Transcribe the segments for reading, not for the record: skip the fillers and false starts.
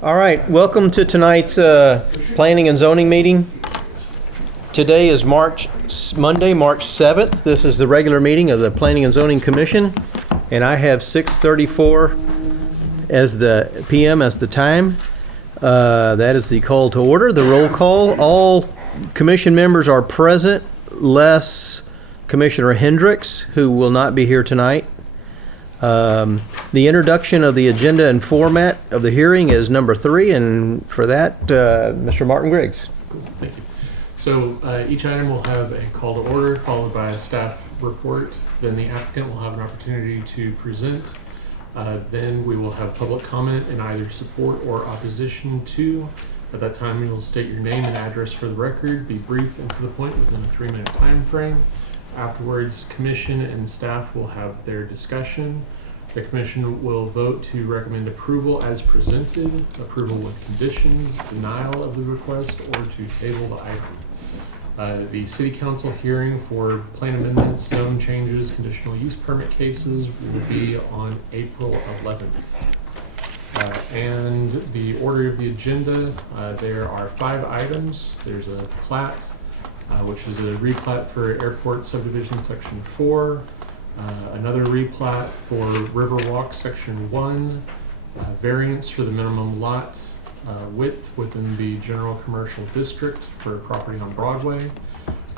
All right, welcome to tonight's planning and zoning meeting. Today is Monday, March 7th. This is the regular meeting of the Planning and Zoning Commission, and I have 6:34 as the PM as the time. That is the call to order, the roll call. All commission members are present, less Commissioner Hendricks, who will not be here tonight. The introduction of the agenda and format of the hearing is number 3, and for that, Mr. Martin Griggs. Cool, thank you. So each item will have a call to order followed by a staff report. Then the applicant will have an opportunity to present. Then we will have public comment in either support or opposition to. At that time, you will state your name and address for the record, be brief and to the point within a 3-minute time frame. Afterwards, commission and staff will have their discussion. The commission will vote to recommend approval as presented, approval with conditions, denial of the request, or to table the item. The city council hearing for plan amendments, zone changes, conditional use permit cases will be on April 11th. And the order of the agenda, there are 5 items. There's a plat, which is a replat for Airport Subdivision Section 4, another replat for Riverwalk Section 1, variance for the minimum lot width within the general commercial district for property on Broadway.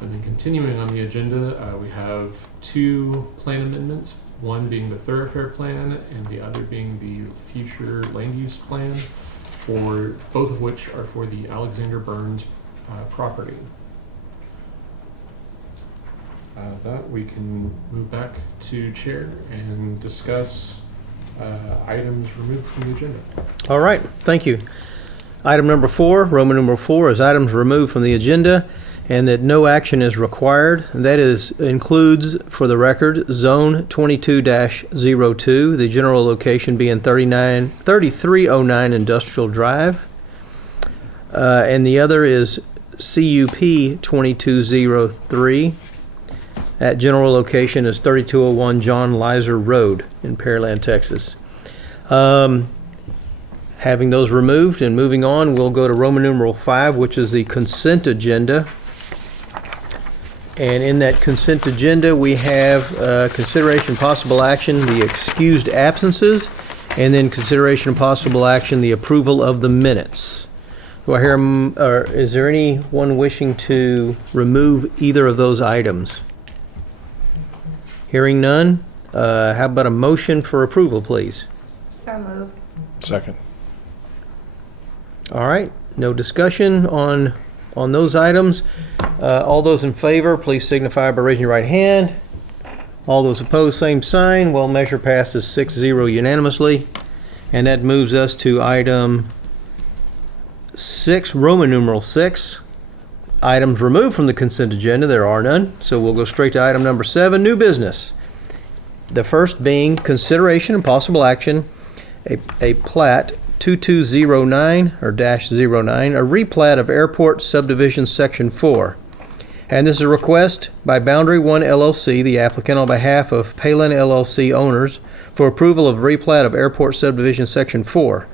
And then continuing on the agenda, we have 2 plan amendments, one being the thoroughfare plan and the other being the future land use plan, for both of which are for the Alexander Burns property. That we can move back to chair and discuss items removed from the agenda. All right, thank you. Item number 4, Roman numeral 4, is items removed from the agenda and that no action is required. And that includes, for the record, Zone 22-02, the general location being 3309 Industrial Drive. And the other is CUP 2203. That general location is 3201 John Lizer Road in Pearland, Texas. Having those removed and moving on, we'll go to Roman numeral 5, which is the consent agenda. And in that consent agenda, we have consideration possible action, the excused absences, and then consideration possible action, the approval of the minutes. Do I hear, is there anyone wishing to remove either of those items? Hearing none, how about a motion for approval, please? So moved. Second. All right, no discussion on those items. All those in favor, please signify by raising your right hand. All those opposed, same sign. Well, measure passes 6-0 unanimously. And that moves us to item 6, Roman numeral 6. Items removed from the consent agenda, there are none. So we'll go straight to item number 7, new business. The first being consideration and possible action, a plat 2209 or -09, a replat of Airport Subdivision Section 4. And this is a request by Boundary One LLC, the applicant, on behalf of Palin LLC owners, for approval of replat of Airport Subdivision Section 4.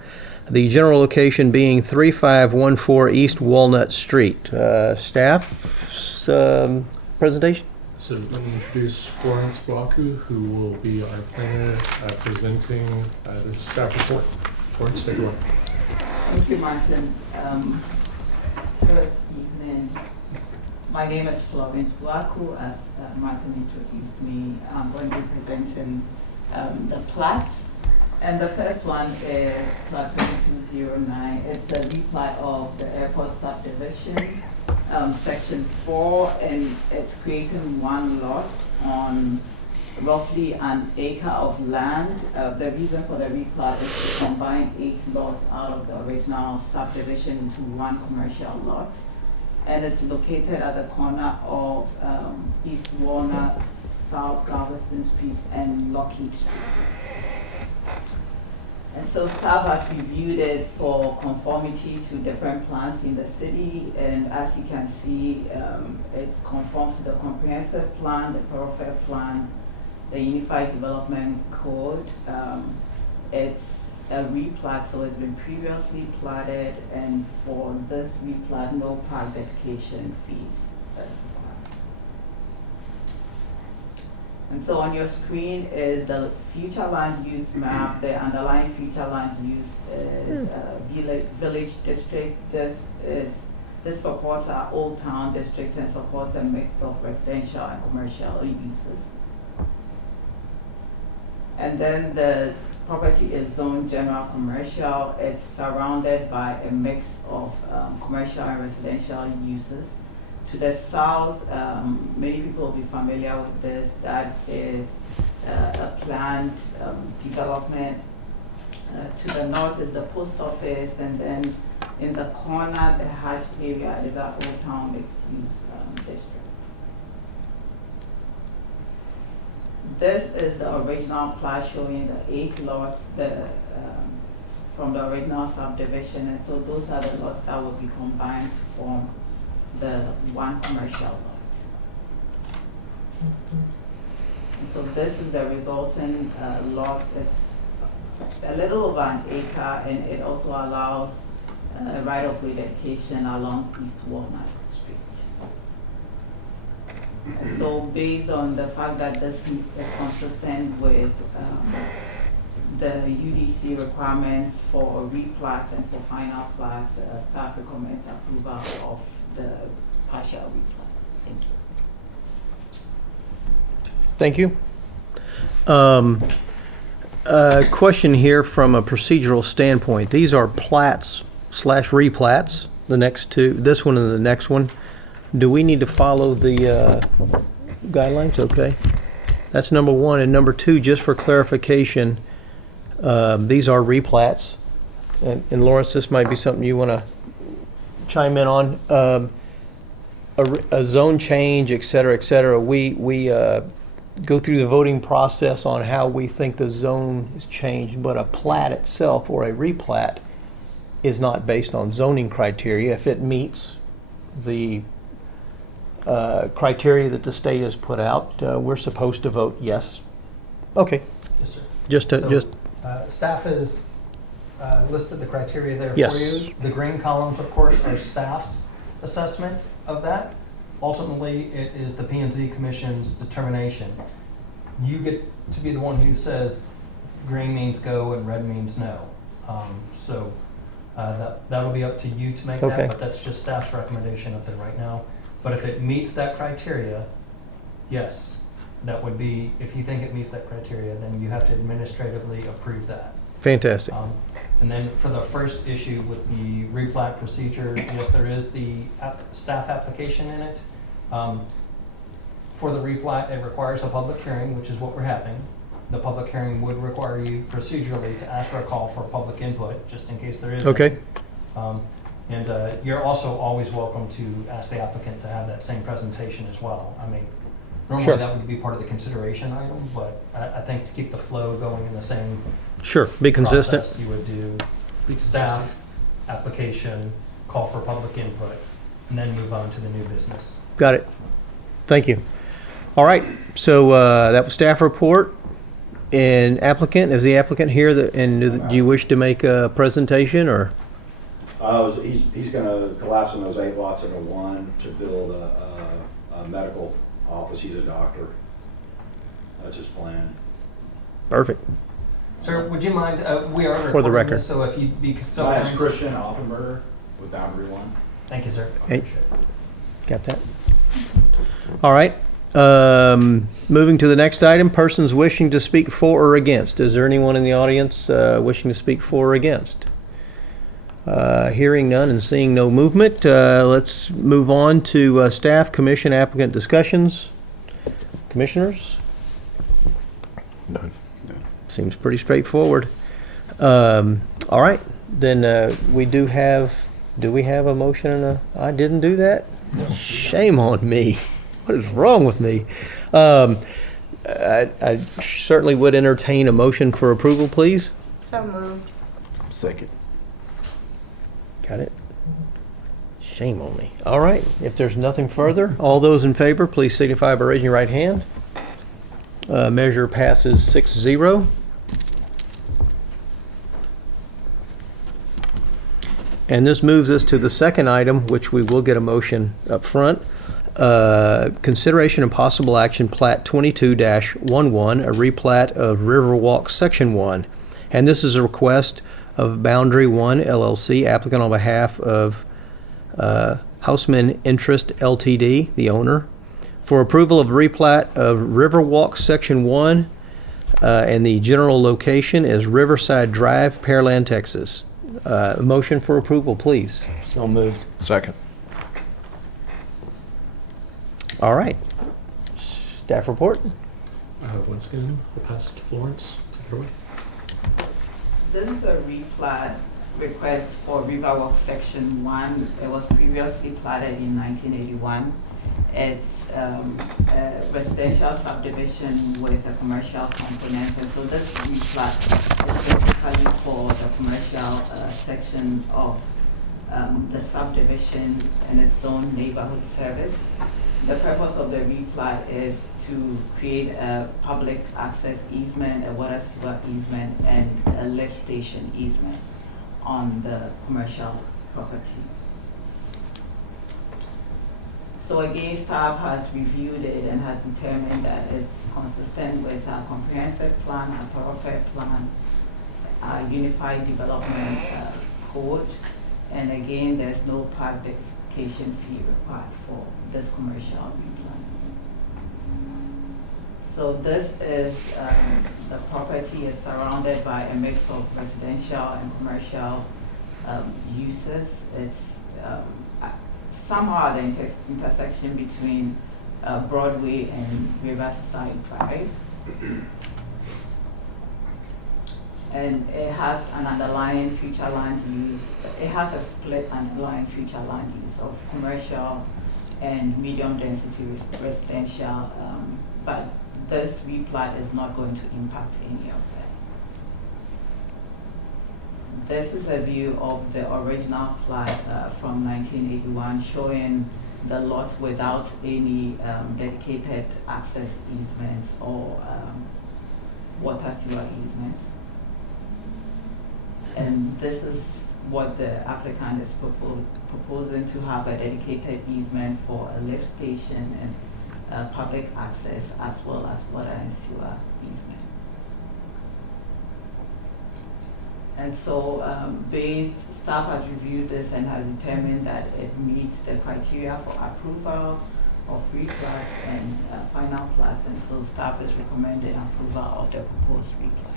The general location being 3514 East Walnut Street. Staff's presentation? So let me introduce Florence Blaku, who will be our planner presenting the staff report. Florence, take it away. Thank you, Martin. Good evening. My name is Florence Blaku. As Martin introduced me, I'm going to be presenting the plats. And the first one is Plat 2209. It's a replat of the Airport Subdivision, Section 4, and it's creating one lot on roughly an acre of land. The reason for the replat is to combine 8 lots out of the original subdivision into one commercial lot. And it's located at the corner of East Walnut, South Galveston Street, and Lockheed Street. And so staff has reviewed it for conformity to different plans in the city, and as you can see, it conforms to the comprehensive plan, the thoroughfare plan, the Unified Development Code. It's a replat, so it's been previously platted, and for this replat, no park dedication fees is required. And so on your screen is the future land use map. The underlying future land use is village district. This supports our Old Town district and supports a mix of residential and commercial uses. And then the property is zoned general commercial. It's surrounded by a mix of commercial and residential uses. To the south, many people will be familiar with this. That is a planned development. To the north is the post office, and then in the corner, the hatched area is our Old Town mixed-use district. This is the original plat showing the 8 lots from the original subdivision, and so those are the lots that will be combined to form the one commercial lot. And so this is the resulting lot. It's a little over an acre, and it also allows right-of-way dedication along East Walnut Street. And so based on the fact that this is consistent with the UDC requirements for replats and for final plats, staff recommends approval of the partial replat. Thank you. Thank you. Question here from a procedural standpoint. These are plats / replats, the next two, this one and the next one. Do we need to follow the guidelines? Okay. That's number one. And number two, just for clarification, these are replats. And Lawrence, this might be something you want to chime in on. A zone change, et cetera, we go through the voting process on how we think the zone is changed, but a plat itself or a replat is not based on zoning criteria. If it meets the criteria that the state has put out, we're supposed to vote yes. Okay. Yes, sir. Just Staff has listed the criteria there Yes. for you. The green columns, of course, are staff's assessment of that. Ultimately, it is the P&Z Commission's determination. You get to be the one who says green means go and red means no. So that'll be up to you to make Okay. that, but that's just staff's recommendation up there right now. But if it meets that criteria, yes, that would be, if you think it meets that criteria, then you have to administratively approve that. fantastic. And then for the first issue with the replat procedure, yes, there is the staff application in it. For the replat, it requires a public hearing, which is what we're having. The public hearing would require you procedurally to ask for a call for public input, just in case there is. Okay. And you're also always welcome to ask the applicant to have that same presentation as well. I mean, Sure. normally that would be part of the consideration item, but I think to keep the flow going in the same Sure. Be consistent. process, you would do staff, application, call for public input, and then move on to the new business. Got it. Thank you. All right. So that was staff report. And applicant, is the applicant here? And do you wish to make a presentation or? He's going to collapse in those 8 lots into one to build a medical office. He's a doctor. That's his plan. Perfect. Sir, would you mind, we are For the recording record. this, so if you'd be so My name's kind. Christian Offenberger with Boundary One. Thank you, sir. Hey. Got that? All right. Moving to the next item, persons wishing to speak for or against. Is there anyone in the audience wishing to speak for or against? Hearing none and seeing no movement, let's move on to staff, commission, applicant discussions. Commissioners? None. Seems pretty straightforward. All right, then do we have a motion and I didn't do that? Shame on me. What is wrong with me? I certainly would entertain a motion for approval, please. So moved. Second. Got it? Shame on me. All right, if there's nothing further, all those in favor, please signify by raising your right hand. Measure passes 6-0. And this moves us to the second item, which we will get a motion up front. Consideration and possible action, Plat 22-11, a replat of Riverwalk Section 1. And this is a request of Boundary One LLC, applicant on behalf of Houseman Interest LTD, the owner, for approval of replat of Riverwalk Section 1, and the general location is Riverside Drive, Pearland, Texas. Motion for approval, please. So moved. Second. All right. Staff report? Once again, we'll pass it to Florence. Take it away. This is a replat request for Riverwalk Section 1. It was previously platted in 1981. It's a residential subdivision with a commercial component. And so this replat is basically for the commercial section of the subdivision and its own neighborhood service. The purpose of the replat is to create a public access easement, a water sewer easement, and a lift station easement on the commercial property. So again, staff has reviewed it and has determined that it's consistent with our comprehensive plan, our thoroughfare plan, our unified development code, and again, there's no park dedication fee required for this commercial replat. So this is, the property is surrounded by a mix of residential and commercial uses. It's somehow at the intersection between Broadway and Riverside Drive. And it has an underlying future land use. It has a split underlying future land use of commercial and medium density residential, but this replat is not going to impact any of that. This is a view of the original plat from 1981 showing the lot without any dedicated access easements or water sewer easements. And this is what the applicant is proposing, to have a dedicated easement for a lift station and public access, as well as water and sewer easement. And so staff has reviewed this and has determined that it meets the criteria for approval of replats and final plats, and so staff is recommending approval of the proposed replat.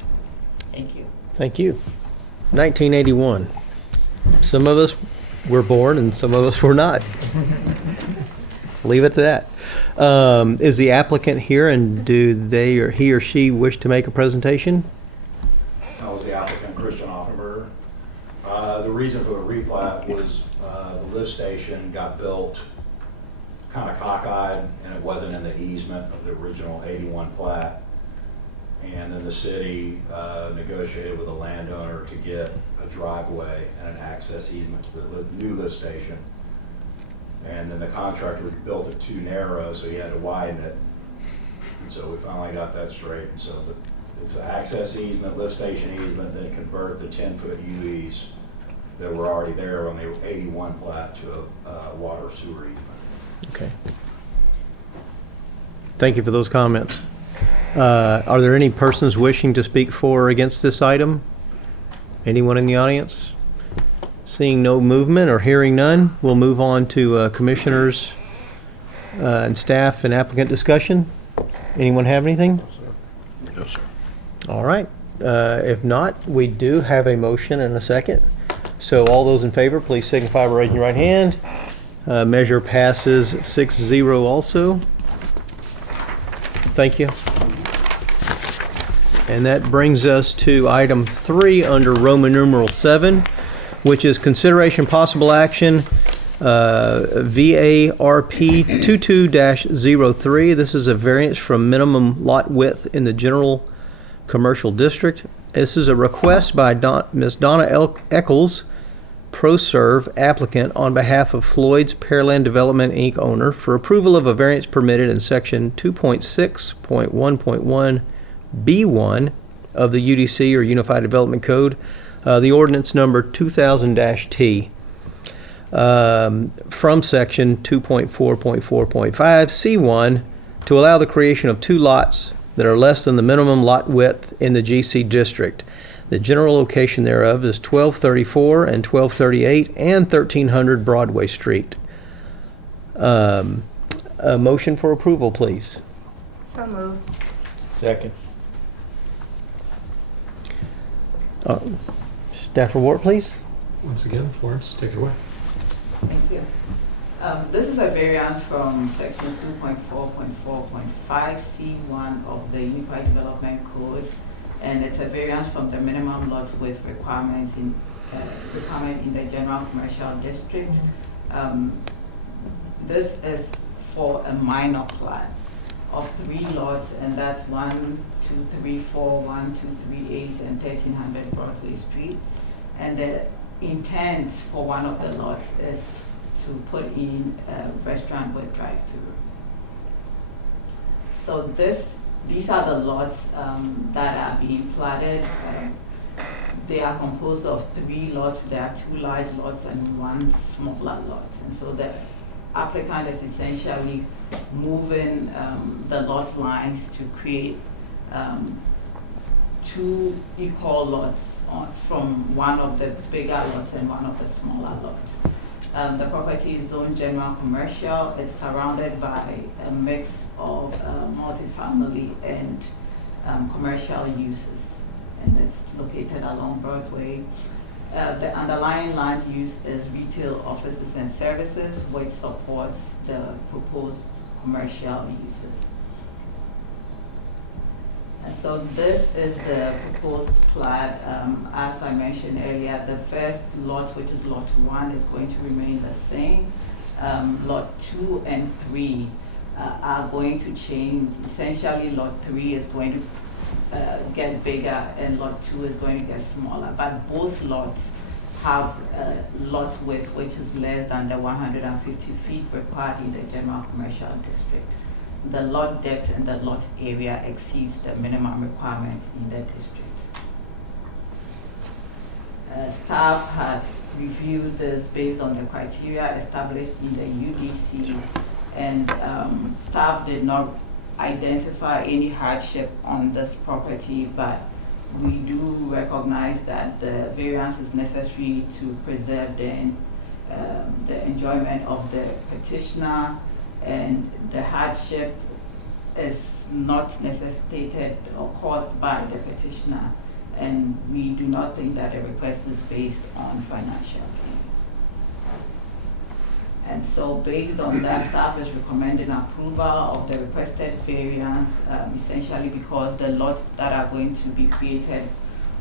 Thank you. Thank you. 1981. Some of us were born and some of us were not. Leave it to that. Is the applicant here, and do they or he or she wish to make a presentation? That was the applicant, Christian Offenberger. The reason for the replat was the lift station got built kind of cockeyed, and it wasn't in the easement of the original 81 plat. And then the city negotiated with a landowner to get a driveway and an access easement to the new lift station. And then the contractor built it too narrow, so he had to widen it. And so we finally got that straight. And so it's an access easement, lift station easement, then convert the 10-foot UEs that were already there on the 81 plat to a water sewer easement. Okay. Thank you for those comments. Are there any persons wishing to speak for or against this item? Anyone in the audience? Seeing no movement or hearing none, we'll move on to commissioners and staff and applicant discussion. Anyone have anything? No, sir. All right. If not, we do have a motion and a second. So all those in favor, please signify by raising your right hand. Measure passes 6-0 also. Thank you. And that brings us to item 3 under Roman numeral 7, which is consideration possible action, VARP 22-03. This is a variance from minimum lot width in the general commercial district. This is a request by Ms. Donna Eccles, ProServe applicant, on behalf of Floyd's Pearland Development, Inc. owner, for approval of a variance permitted in section 2.6.1.1 B1 of the UDC, or Unified Development Code, the ordinance number 2000-T. from section 2.4.4.5 C1 to allow the creation of 2 lots that are less than the minimum lot width in the GC district. The general location thereof is 1234 and 1238 and 1300 Broadway Street. A motion for approval, please. So moved. Second. Staff report, please. Once again, Florence, take it away. Thank you. This is a variance from section 2.4.4.5 C1 of the Unified Development Code, and it's a variance from the minimum lot width requirement in the general commercial district. This is for a minor plat of 3 lots, and that's 1234, 1238, and 1300 Broadway Street. And the intent for one of the lots is to put in a restaurant with drive-through. So these are the lots that are being platted. They are composed of 3 lots. There are 2 large lots and 1 smaller lot. And so the applicant is essentially moving the lot lines to create 2 equal lots from one of the bigger lots and one of the smaller lots. The property is zoned general commercial. It's surrounded by a mix of multifamily and commercial uses, and it's located along Broadway. The underlying land use is retail, offices, and services, which supports the proposed commercial uses. And so this is the proposed plat. As I mentioned earlier, the first lot, which is lot 1, is going to remain the same. Lot 2 and 3 are going to change. Essentially, lot 3 is going to get bigger and lot 2 is going to get smaller. But both lots have a lot width which is less than the 150 feet required in the general commercial district. The lot depth and the lot area exceeds the minimum requirement in the district. Staff has reviewed this based on the criteria established in the UDC, and staff did not identify any hardship on this property, but we do recognize that the variance is necessary to preserve the enjoyment of the petitioner, and the hardship is not necessitated or caused by the petitioner, and we do not think that the request is based on financial gain. And so based on that, staff is recommending approval of the requested variance, essentially because the lots that are going to be created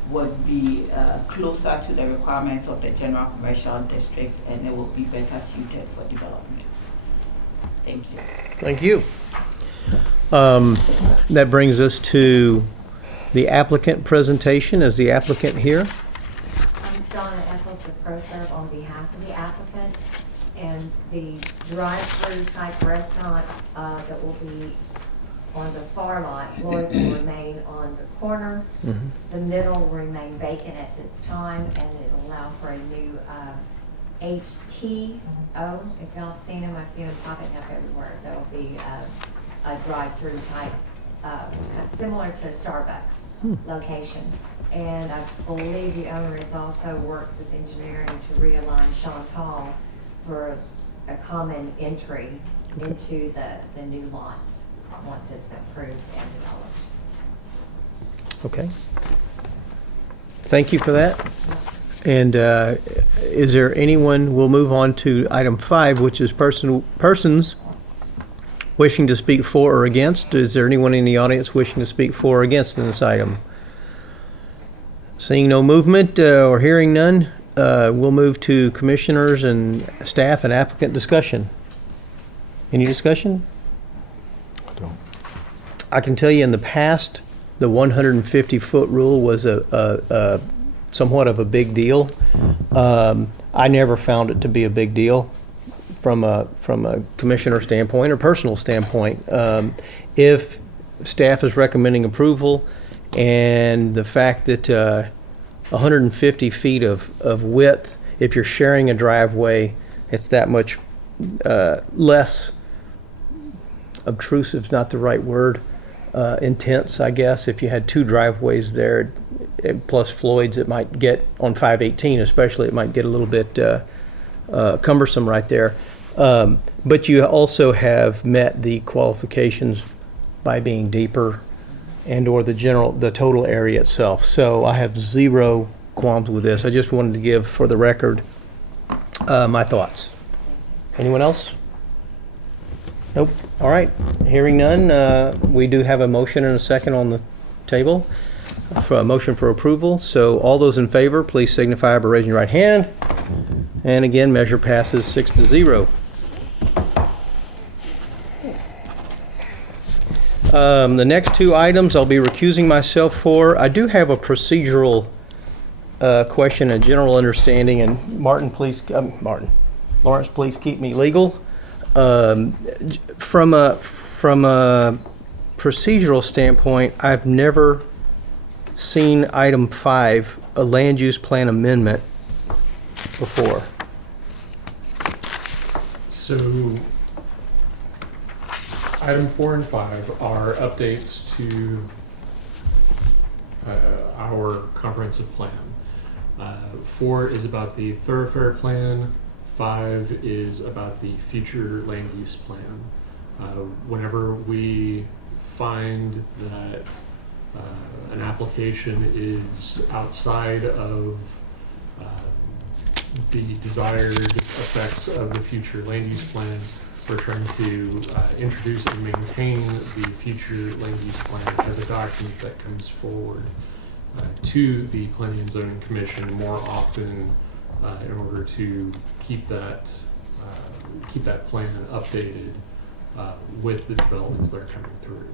would be closer to the requirements of the general commercial districts, and it will be better suited for development. Thank you. Thank you. That brings us to the applicant presentation. Is the applicant here? I'm Donna Eccles with ProServe on behalf of the applicant. And the drive-through type restaurant that will be on the far lot, floors will remain on the corner. Mm-hmm. The middle will remain vacant at this time, and it'll allow for a new HTO. If y'all have seen them, I've seen them popping up everywhere. There'll be a drive-through type, similar to Starbucks location. And I believe the owner has also worked with engineering to realign Chantal for a common entry into the new lots once it's approved and developed. Okay. Thank you for that. And is there anyone, we'll move on to item 5, which is persons wishing to speak for or against. Is there anyone in the audience wishing to speak for or against in this item? Seeing no movement or hearing none, we'll move to commissioners and staff and applicant discussion. Any discussion? I don't. I can tell you in the past, the 150-foot rule was a somewhat of a big deal. I never found it to be a big deal from a commissioner standpoint or personal standpoint. If staff is recommending approval, and the fact that 150 feet of width, if you're sharing a driveway, it's that much less obtrusive is not the right word, intense, I guess. If you had two driveways there, plus Floyd's, it might get, on 518 especially, it might get a little bit cumbersome right there. But you also have met the qualifications by being deeper and/or the total area itself. So I have zero qualms with this. I just wanted to give, for the record, my thoughts. Anyone else? Nope. All right. Hearing none, we do have a motion and a second on the table for a motion for approval. So all those in favor, please signify by raising your right hand. And again, measure passes 6-0. The next two items I'll be recusing myself for. I do have a procedural question, a general understanding, and Lawrence, please keep me legal. From a procedural standpoint, I've never seen item 5, a land use plan amendment, before. So, item 4 and 5 are updates to our comprehensive plan. 4 is about the thoroughfare plan. 5 is about the future land use plan. Whenever we find that an application is outside of the desired effects of the future land use plan, we're trying to introduce and maintain the future land use plan as a document that comes forward to the Planning and Zoning Commission more often in order to keep that plan updated with the developments that are coming through.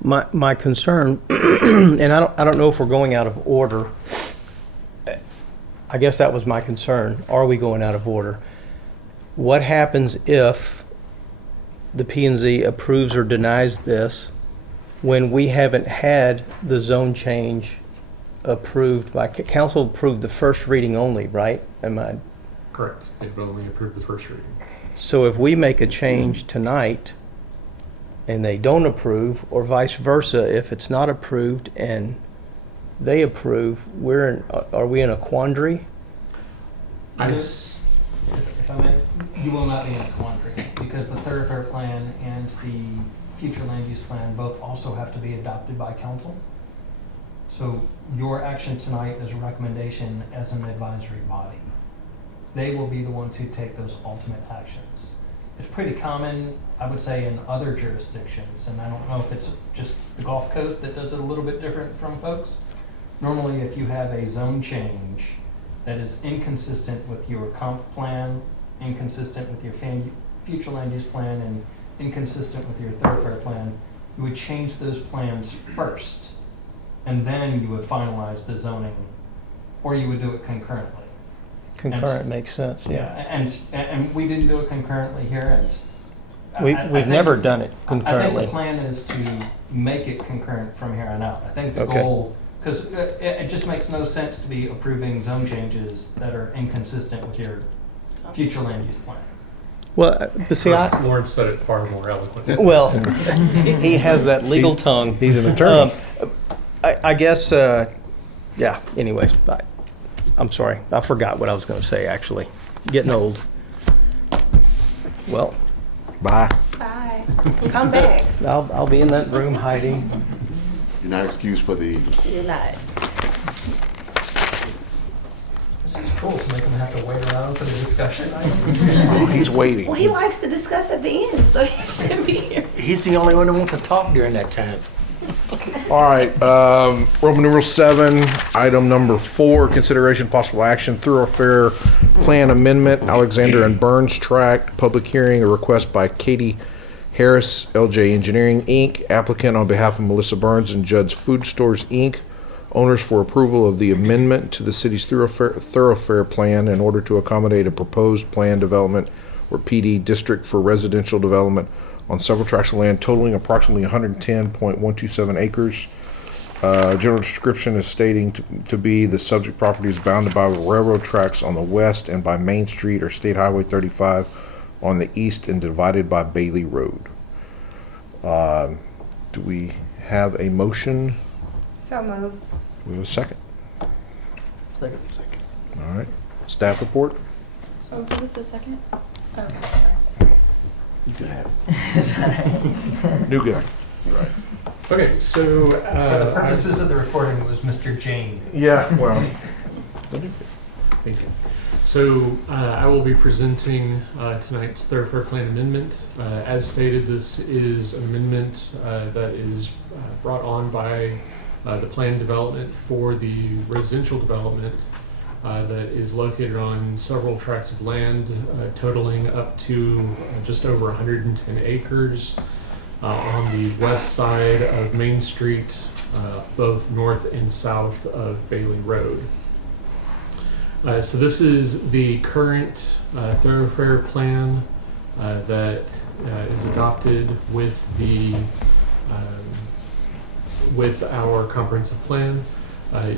My concern, and I don't know if we're going out of order. I guess that was my concern. Are we going out of order? What happens if the P&Z approves or denies this when we haven't had the zone change approved by council? Approved the first reading only, right? Am I? Correct. They've only approved the first reading. So if we make a change tonight and they don't approve, or vice versa, if it's not approved and they approve, are we in a quandary? If I may, you will not be in a quandary, because the thoroughfare plan and the future land use plan both also have to be adopted by council. So your action tonight is a recommendation as an advisory body. They will be the ones who take those ultimate actions. It's pretty common, I would say, in other jurisdictions, and I don't know if it's just the Gulf Coast that does it a little bit different from folks. Normally, if you have a zone change that is inconsistent with your comp plan, inconsistent with your future land use plan, and inconsistent with your thoroughfare plan, you would change those plans first, and then you would finalize the zoning, or you would do it concurrently. Concurrent makes sense, yeah. And we didn't do it concurrently here, and We've I think- never done it I think concurrently. the plan is to make it concurrent from here on out. I think the Okay. goal, because it just makes no sense to be approving zone changes that are inconsistent with your future land use plan. Well, but see, Lawrence said it far more eloquently. well, he has that legal tongue. He's an attorney. I guess, yeah, anyways, I'm sorry. I forgot what I was going to say, actually. Getting old. Well, Bye. Bye. Come back. I'll be in that room hiding. You're not excused for the evening. You're not. This is cool to make them have to wait around for the discussion. Oh, he's waiting. Well, he likes to discuss at the end, so he should be here. He's the only one that wants to talk during that time. All right, Roman numeral 7, item number 4, consideration possible action, thoroughfare plan amendment, Alexander and Burns Tract, public hearing, a request by Katie Harris, LJ Engineering, Inc., applicant on behalf of Melissa Burns and Judd's Food Stores, Inc., owners for approval of the amendment to the city's thoroughfare plan in order to accommodate a proposed plan development or PD district for residential development on several tracts of land totaling approximately 110.127 acres. General description is stating to be the subject property is bounded by railroad tracks on the west and by Main Street or State Highway 35 on the east and divided by Bailey Road. Do we have a motion? So moved. Do we have a second? Second. All right. Staff report? So who was the second? Oh, sorry. You can have it. New guy. Right. Okay, so. For the purposes of the recording, it was Mr. Jane. Yeah, well. Thank you. So I will be presenting tonight's thoroughfare plan amendment. As stated, this is an amendment that is brought on by the plan development for the residential development that is located on several tracts of land totaling up to just over 110 acres on the west side of Main Street, both north and south of Bailey Road. So this is the current thoroughfare plan that is adopted with with our comprehensive plan.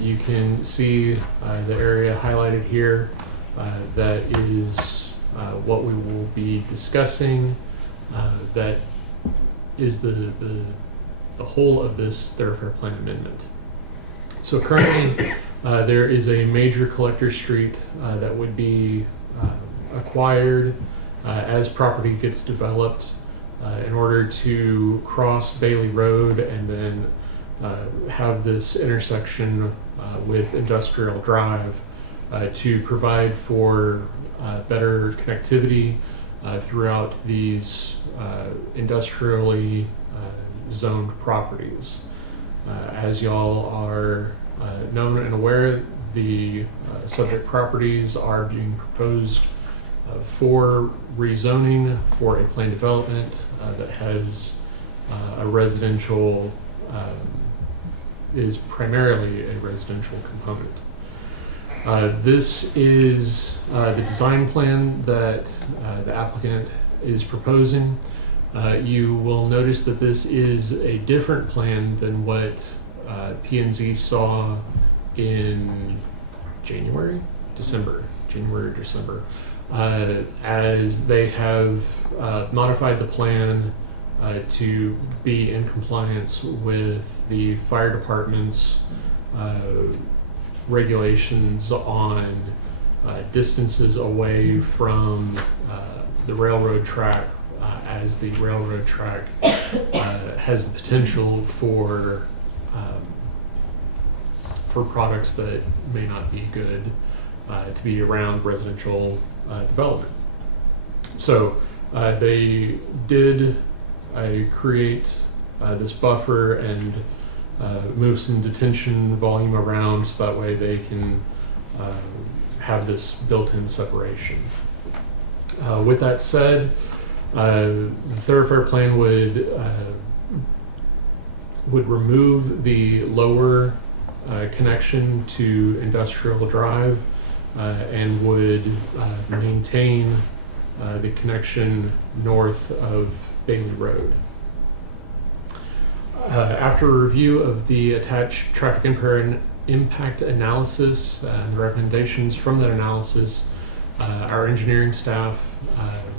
You can see the area highlighted here. That is what we will be discussing. That is the whole of this thoroughfare plan amendment. So currently, there is a major collector street that would be acquired as property gets developed in order to cross Bailey Road and then have this intersection with Industrial Drive to provide for better connectivity throughout these industrially zoned properties. As y'all are known and aware, the subject properties are being proposed for rezoning for a planned development that has a residential, is primarily a residential component. This is the design plan that the applicant is proposing. You will notice that this is a different plan than what P&Z saw in January or December, as they have modified the plan to be in compliance with the fire department's regulations on distances away from the railroad track, as the railroad track has the potential for products that may not be good to be around residential development. So they did create this buffer and move some detention volume around so that way they can have this built-in separation. With that said, the thoroughfare plan would remove the lower connection to Industrial Drive and would maintain the connection north of Bailey Road. After a review of the attached traffic impact analysis and the recommendations from that analysis, our engineering staff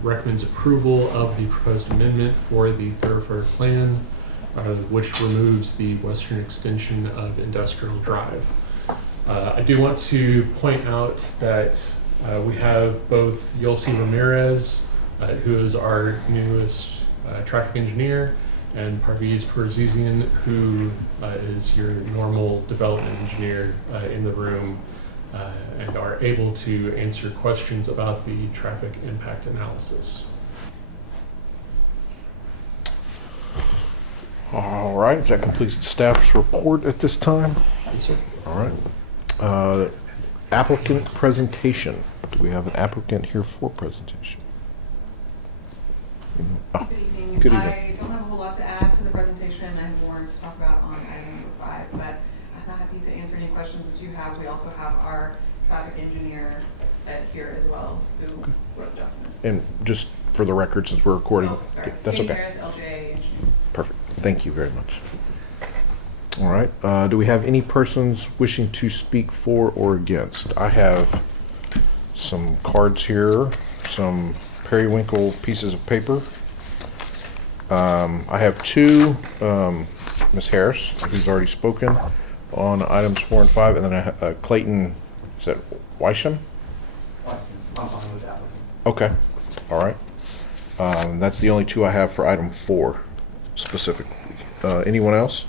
recommends approval of the proposed amendment for the thoroughfare plan, which removes the western extension of Industrial Drive. I do want to point out that we have both Yulsi Ramirez, who is our newest traffic engineer, and Parviz Perzizian, who is your normal development engineer in the room, and are able to answer questions about the traffic impact analysis. All right, that completes the staff's report at this time. Yes, sir. All right. Applicant presentation. Do we have an applicant here for presentation? Oh, Good evening. Good evening. I don't have a whole lot to add to the presentation. I have more to talk about on item number 5, but I'm happy to answer any questions that you have. We also have our traffic engineer here as well, who wrote the document. And just for the record, since we're recording, Oh, sorry. that's Katie okay. Harris, LJA Engineering. Perfect. Thank you very much. All right. Do we have any persons wishing to speak for or against? I have some cards here, some periwinkle pieces of paper. I have two, Ms. Harris, who's already spoken on items 4 and 5, and then I have Clayton, is that Weisham? I'm fine with that. Okay, all right. That's the only two I have for item 4 specifically. Anyone else?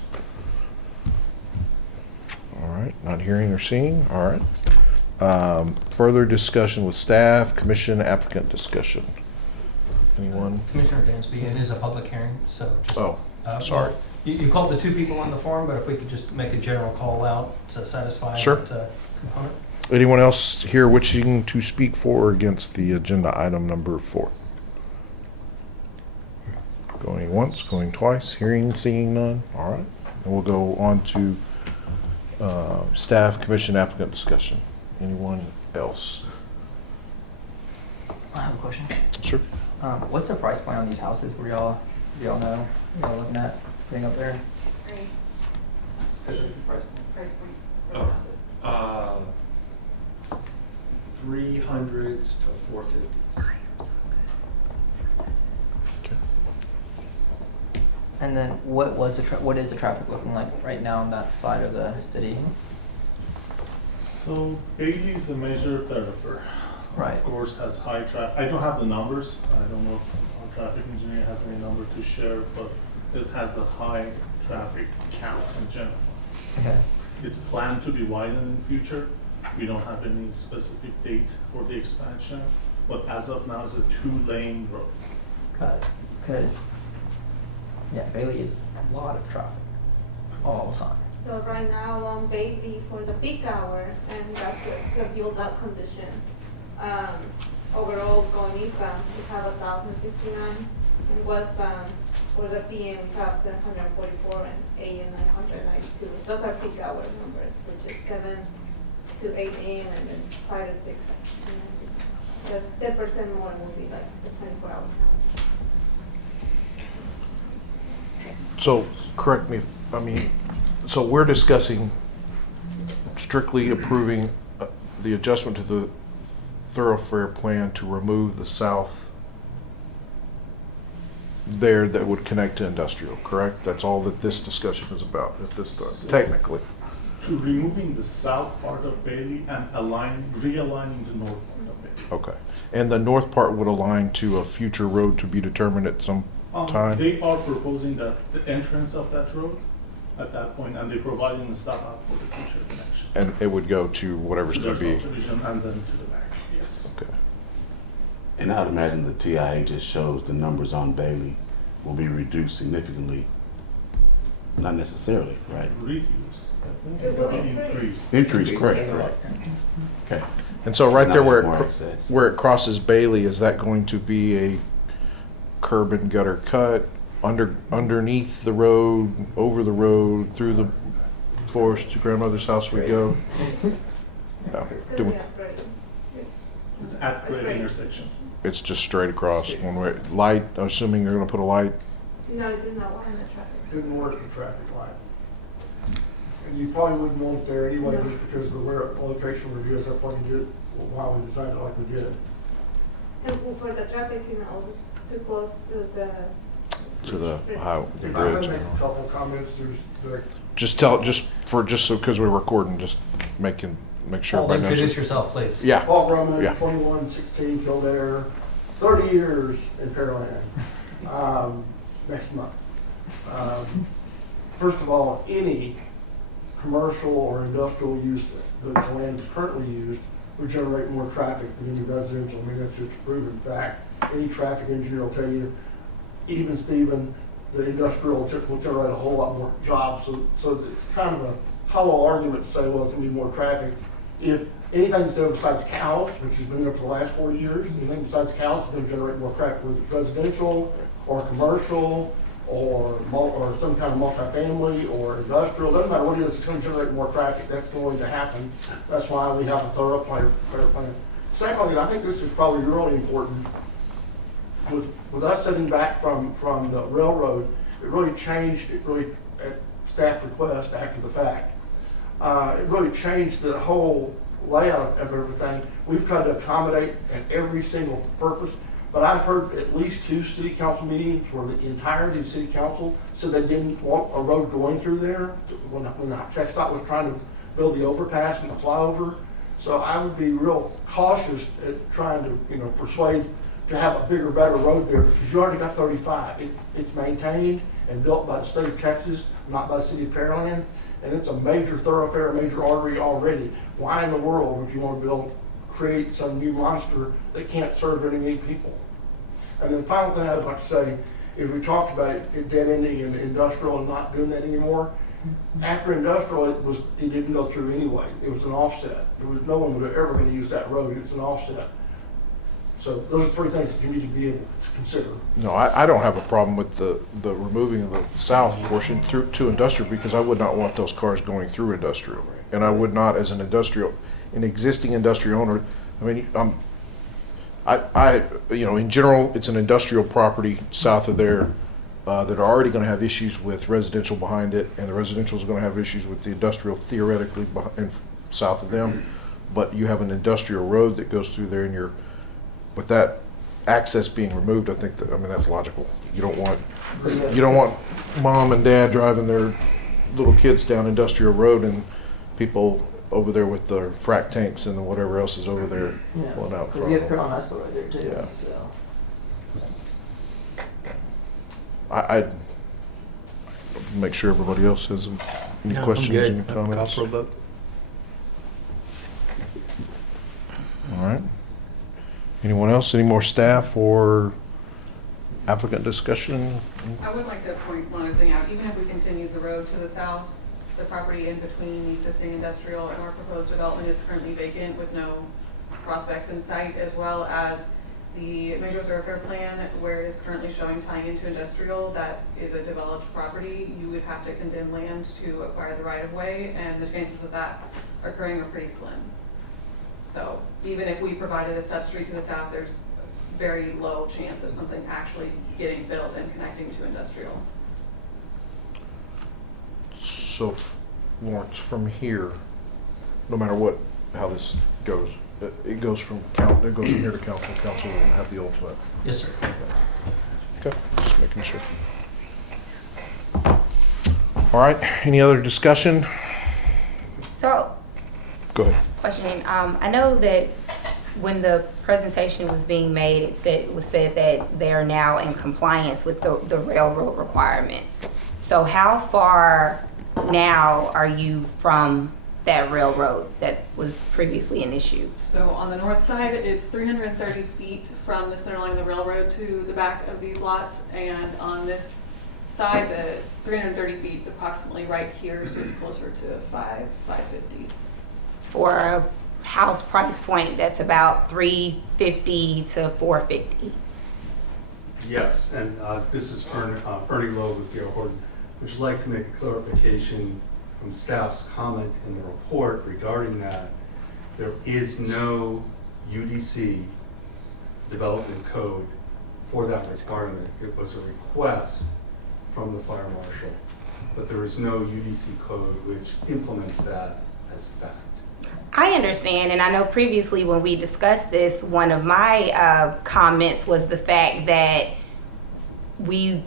All right, not hearing or seeing, all right. Further discussion with staff, commission, applicant discussion. Anyone? Commissioner Dansby, it is a public hearing, so just. Oh, sorry. well, You called the two people on the form, but if we could just make a general call out to satisfy Sure. that component. Anyone else here wishing to speak for or against the agenda item number 4? Going once, going twice, hearing, seeing none, all right. And we'll go on to staff, commission, applicant discussion. Anyone else? I have a question. Sure. What's the price point on these houses? Do y'all know? What y'all looking at putting up there? Price point. Price point for the houses. 300s to 450s. And then what is the traffic looking like right now on that side of the city? So Bailey is a major thoroughfare. Right. Of course, has high traffic. I don't have the numbers. I don't know if our traffic engineer has any number to share, but it has a high traffic count in general. Okay. It's planned to be widened in the future. We don't have any specific date for the expansion, but as of now, it's a 2-lane road. Got it. Because yeah, Bailey is a lot of traffic all the time. So right now along Bailey for the peak hour, and that's the build-up condition. Overall, going eastbound, we have 1,059, and westbound for the PM, we have 744, and AM 992. Those are peak hour numbers, which is 7 to 8 AM, and then 5 to 6. So 10% more will be like the 24-hour count. So, correct me so we're discussing strictly approving the adjustment to the thoroughfare plan to remove the south there that would connect to industrial, correct? That's all that this discussion is about at this time, technically. To removing the south part of Bailey and realigning the north part of Bailey. Okay. And the north part would align to a future road to be determined at some time? They are proposing that the entrance of that road at that point, and they're providing a stop out for the future connection. And it would go to whatever's To going their to be. subdivision and then to the back, yes. Okay. And I'd imagine the TIA just shows the numbers on Bailey will be reduced significantly. Not necessarily, right? Reduce, I think It will it will increase. Increase, correct, right. Okay. And so right there Not more access. where it crosses Bailey, is that going to be a curb and gutter cut underneath the road, over the road, through the forest to grandmother's house we go? No. It's Do gonna we- be upgraded. It's at grade Great. intersection. It's just straight across one way. Light, assuming you're going to put a light. No, it did not widen the traffic. Didn't work the traffic light. And you probably wouldn't want it there anyway, No. just because of the where location review, that's why we did, why we designed it like we did. And for the traffic signals, it's too close to the. To the highway, the If I may bridge. make a couple comments, Just so because we're recording, just make sure Paul, everybody knows. introduce yourself, please. Yeah. Paul Roman, Yeah. 2116 Kildare, 30 years in Pearland, next month. First of all, any commercial or industrial use that the land is currently used would generate more traffic than any residential. I mean, that's just a proven fact. Any traffic engineer will tell you, even Stephen, the industrial will generate a whole lot more jobs. So it's kind of a hollow argument to say, well, it's gonna be more traffic. If anything's there besides cows, which has been there for the last 40 years, anything besides cows is gonna generate more traffic, whether it's residential or commercial or some kind of multifamily or industrial, doesn't matter what it is, it's gonna generate more traffic. That's going to happen. That's why we have a thorough plan. Secondly, I think this is probably really important. With us sitting back from the railroad, it really changed, staff request after the fact. It really changed the whole layout of everything. We've tried to accommodate in every single purpose, but I've heard at least 2 city council meetings where the entirety of the city council said they didn't want a road going through there when the TxDOT was trying to build the overpass and the flyover. So I would be real cautious at trying to, persuade to have a bigger, better road there, because you already got 35. It's maintained and built by the state of Texas, not by the city of Pearland, and it's a major thoroughfare, a major artery already. Why in the world would you want to create some new monster that can't serve any many people? And then the final thing I'd like to say is we talked about it dead ending in industrial and not doing that anymore. After industrial, it didn't go through anyway. It was an offset. No one would have ever going to use that road. It's an offset. So those are 3 things that you need to be able to consider. No, I don't have a problem with the removing of the south portion through to industrial, because I would not want those cars going through industrial. And I would not, as an existing industrial owner, I mean, in general, it's an industrial property south of there that are already going to have issues with residential behind it, and the residential is going to have issues with the industrial theoretically south of them. But you have an industrial road that goes through there, and with that access being removed, I think that's logical. You don't want mom and dad driving their little kids down industrial road and people over there with their frac tanks and whatever else is over there pulling out. Because you have Pearland High School right there too. Yeah. So I'd make sure everybody else has any questions, any comments. Call for a vote. All right. Anyone else? Any more staff or applicant discussion? I would like to point one other thing out. Even if we continue the road to the south, the property in between the existing industrial and our proposed development is currently vacant with no prospects in sight, as well as the major thoroughfare plan where it is currently showing tying into industrial. That is a developed property. You would have to condemn land to acquire the right of way, and the chances of that occurring are pretty slim. So even if we provided a stub street to the south, there's very low chance of something actually getting built and connecting to industrial. So, Lawrence, from here, no matter how this goes, it goes from here to council. Council will have the ultimate. Yes, sir. Okay, just making sure. All right, any other discussion? So, Go ahead. questioning, I know that when the presentation was being made, it was said that they are now in compliance with the railroad requirements. So how far now are you from that railroad that was previously an issue? So on the north side, it's 330 feet from the center line of the railroad to the back of these lots. And on this side, the 330 feet is approximately right here, so it's closer to 550. For a house price point that's about $350 to $450. Yes, and this is Ernie Lowe with D.R. Horton. Would you like to make a clarification from staff's comment in the report regarding that? There is no UDC development code for that requirement. It was a request from the fire marshal, but there is no UDC code which implements that as fact. I understand, and I know previously when we discussed this, one of my comments was the fact that when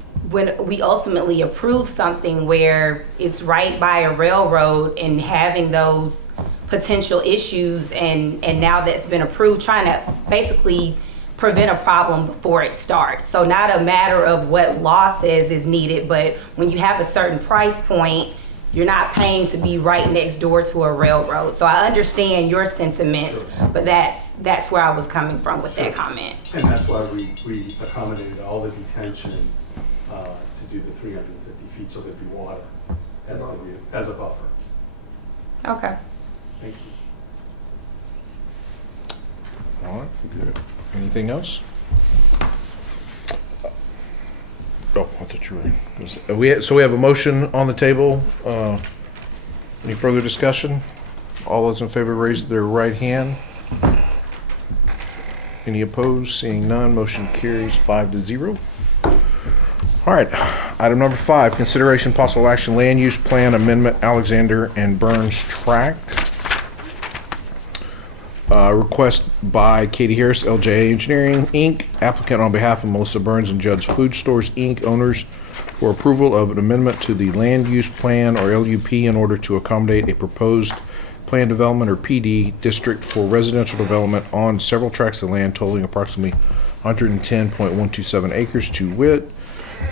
we ultimately approve something where it's right by a railroad and having those potential issues, and now that's been approved, trying to basically prevent a problem before it starts. So not a matter of what law says is needed, but when you have a certain price point, you're not paying to be right next door to a railroad. So I understand your sentiments, but that's where I was coming from with that comment. And that's why we accommodated all the detention to do the 350 feet so there'd be water as a buffer. Okay. Thank you. All right, good. Anything else? Oh, I thought you were. So we have a motion on the table. Any further discussion? All those in favor raise their right hand. Any opposed? Seeing none, motion carries 5-0. All right, item number 5, consideration possible action, land use plan amendment, Alexander and Burns Tract. Request by Katie Harris, LJA Engineering, Inc., applicant on behalf of Melissa Burns and Judd's Food Stores, Inc., owners, for approval of an amendment to the land use plan, or LUP, in order to accommodate a proposed plan development, or PD, district for residential development on several tracts of land totaling approximately 110.127 acres, to wit.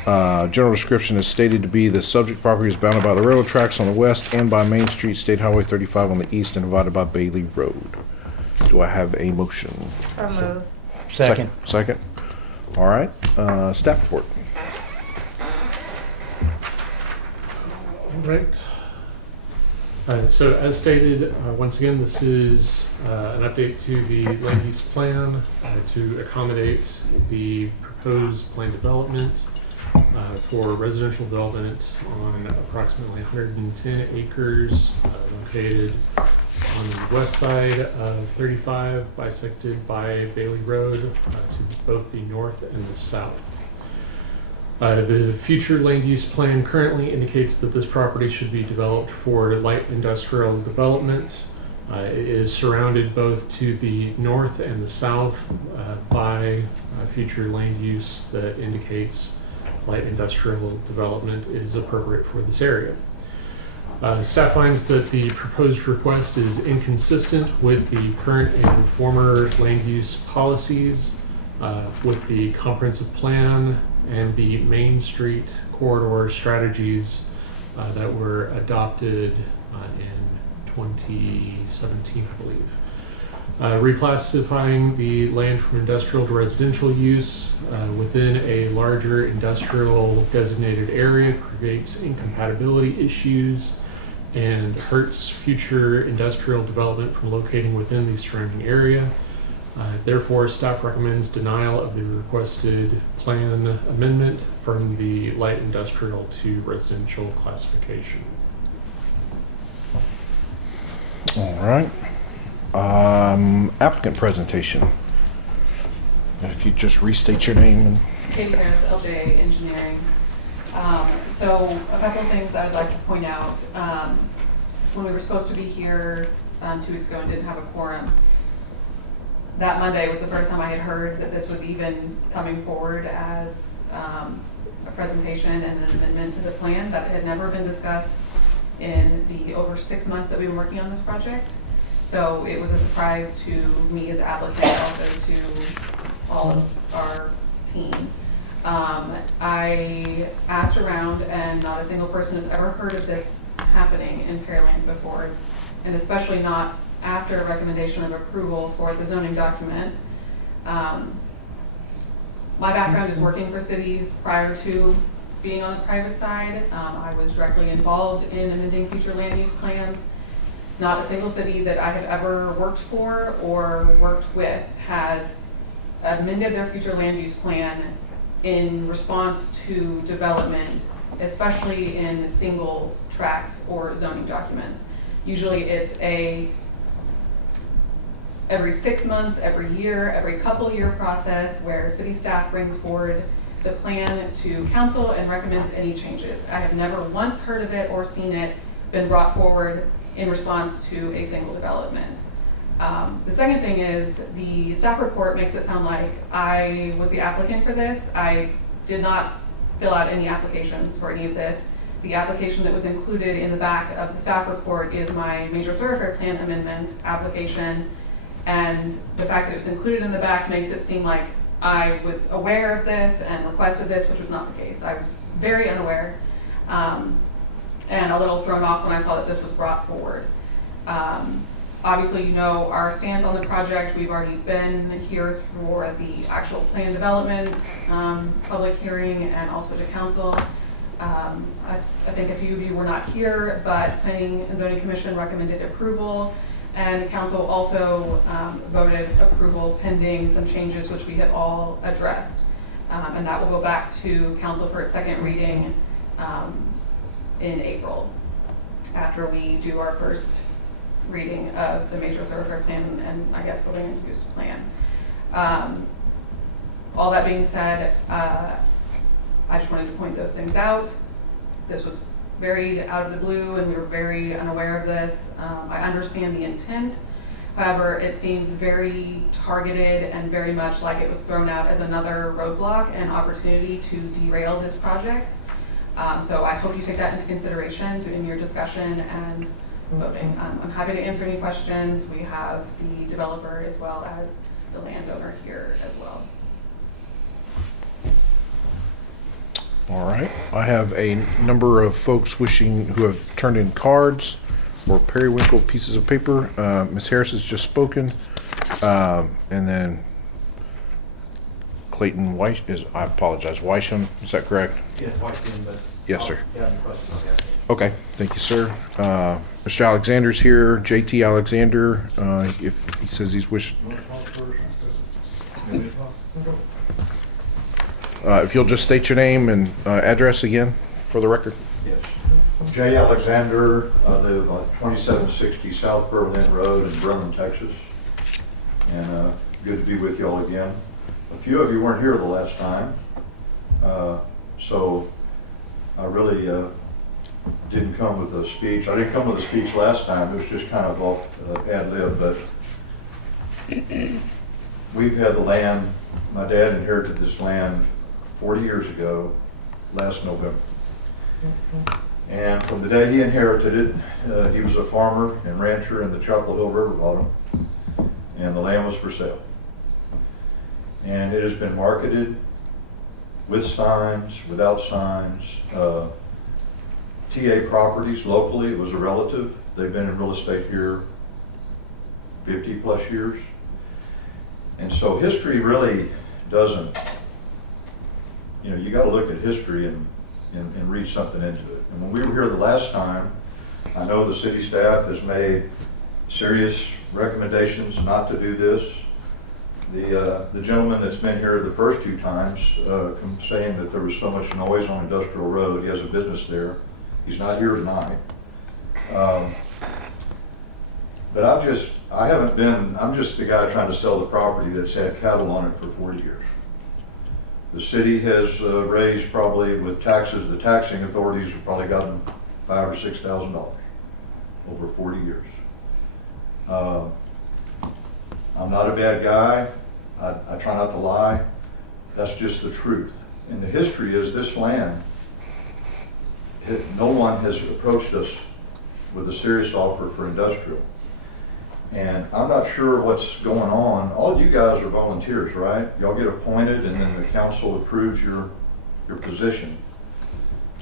General description is stated to be the subject property is bounded by the railroad tracks on the west and by Main Street, State Highway 35 on the east, and divided by Bailey Road. Do I have a motion? So moved. Second. Second. All right. Staff report. All right. So as stated, once again, this is an update to the land use plan to accommodate the proposed plan development for residential development on approximately 110 acres located on the west side of 35, bisected by Bailey Road to both the north and the south. The future land use plan currently indicates that this property should be developed for light industrial development. It is surrounded both to the north and the south by future land use that indicates light industrial development is appropriate for this area. Staff finds that the proposed request is inconsistent with the current and former land use policies, with the comprehensive plan and the Main Street corridor strategies that were adopted in 2017, I believe. Reclassifying the land from industrial to residential use within a larger industrial designated area creates incompatibility issues and hurts future industrial development from locating within the surrounding area. Therefore, staff recommends denial of the requested plan amendment from the light industrial to residential classification. All right. Applicant presentation. If you just restate your name and. Katie Harris, LJA Engineering. So a couple of things I would like to point out. When we were supposed to be here 2 weeks ago and didn't have a quorum, that Monday was the first time I had heard that this was even coming forward as a presentation and an amendment to the plan. That had never been discussed in the over 6 months that we've been working on this project. So it was a surprise to me as applicant, also to all of our team. I asked around and not a single person has ever heard of this happening in Pearland before, and especially not after a recommendation of approval for the zoning document. My background is working for cities prior to being on the private side. I was directly involved in amending future land use plans. Not a single city that I have ever worked for or worked with has amended their future land use plan in response to development, especially in single tracts or zoning documents. Usually it's every 6 months, every year, every couple year process where city staff brings forward the plan to council and recommends any changes. I have never once heard of it or seen it been brought forward in response to a single development. The second thing is the staff report makes it sound like I was the applicant for this. I did not fill out any applications for any of this. The application that was included in the back of the staff report is my major thoroughfare plan amendment application. And the fact that it was included in the back makes it seem like I was aware of this and requested this, which was not the case. I was very unaware and a little thrown off when I saw that this was brought forward. Obviously, you know our stance on the project. We've already been here for the actual plan development, public hearing, and also to council. I think a few of you were not here, but Planning and Zoning Commission recommended approval, and council also voted approval pending some changes which we have all addressed. And that will go back to council for its second reading in April, after we do our first reading of the major thoroughfare plan and I guess the land use plan. All that being said, I just wanted to point those things out. This was very out of the blue and we were very unaware of this. I understand the intent. However, it seems very targeted and very much like it was thrown out as another roadblock and opportunity to derail this project. So I hope you take that into consideration in your discussion and voting. I'm happy to answer any questions. We have the developer as well as the landowner here as well. All right. I have a number of folks who have turned in cards or periwinkle pieces of paper. Ms. Harris has just spoken. And then Clayton Weiss I apologize, Weisham, is that correct? Yes, Whitefield, but. Yes, sir. If you have any questions, I'll get it. Okay, thank you, sir. Mr. Alexander's here, JT Alexander, if he says he's wishing. If you'll just state your name and address again for the record. Yes. Jay Alexander, I live on 2760 South Berlin Road in Bremen, Texas. And good to be with you all again. A few of you weren't here the last time, so I really didn't come with a speech. I didn't come with a speech last time. It was just kind of off ad lib, but we've had the land. My dad inherited this land 40 years ago, last November. And from the day he inherited it, he was a farmer and rancher in the Chapel Hill River bottom, and the land was for sale. And it has been marketed with signs, without signs. TA Properties locally, it was a relative. They've been in real estate here 50 plus years. And so history really doesn't, you got to look at history and read something into it. And when we were here the last time, I know the city staff has made serious recommendations not to do this. The gentleman that's been here the first two times saying that there was so much noise on Industrial Road, he has a business there. He's not here tonight. But I'm just the guy trying to sell the property that's had cattle on it for 40 years. The city has raised probably with taxes, the taxing authorities have probably gotten $5,000 or $6,000 over 40 years. I'm not a bad guy. I try not to lie. That's just the truth. And the history is this land, no one has approached us with a serious offer for industrial. And I'm not sure what's going on. All you guys are volunteers, right? Y'all get appointed and then the council approves your position.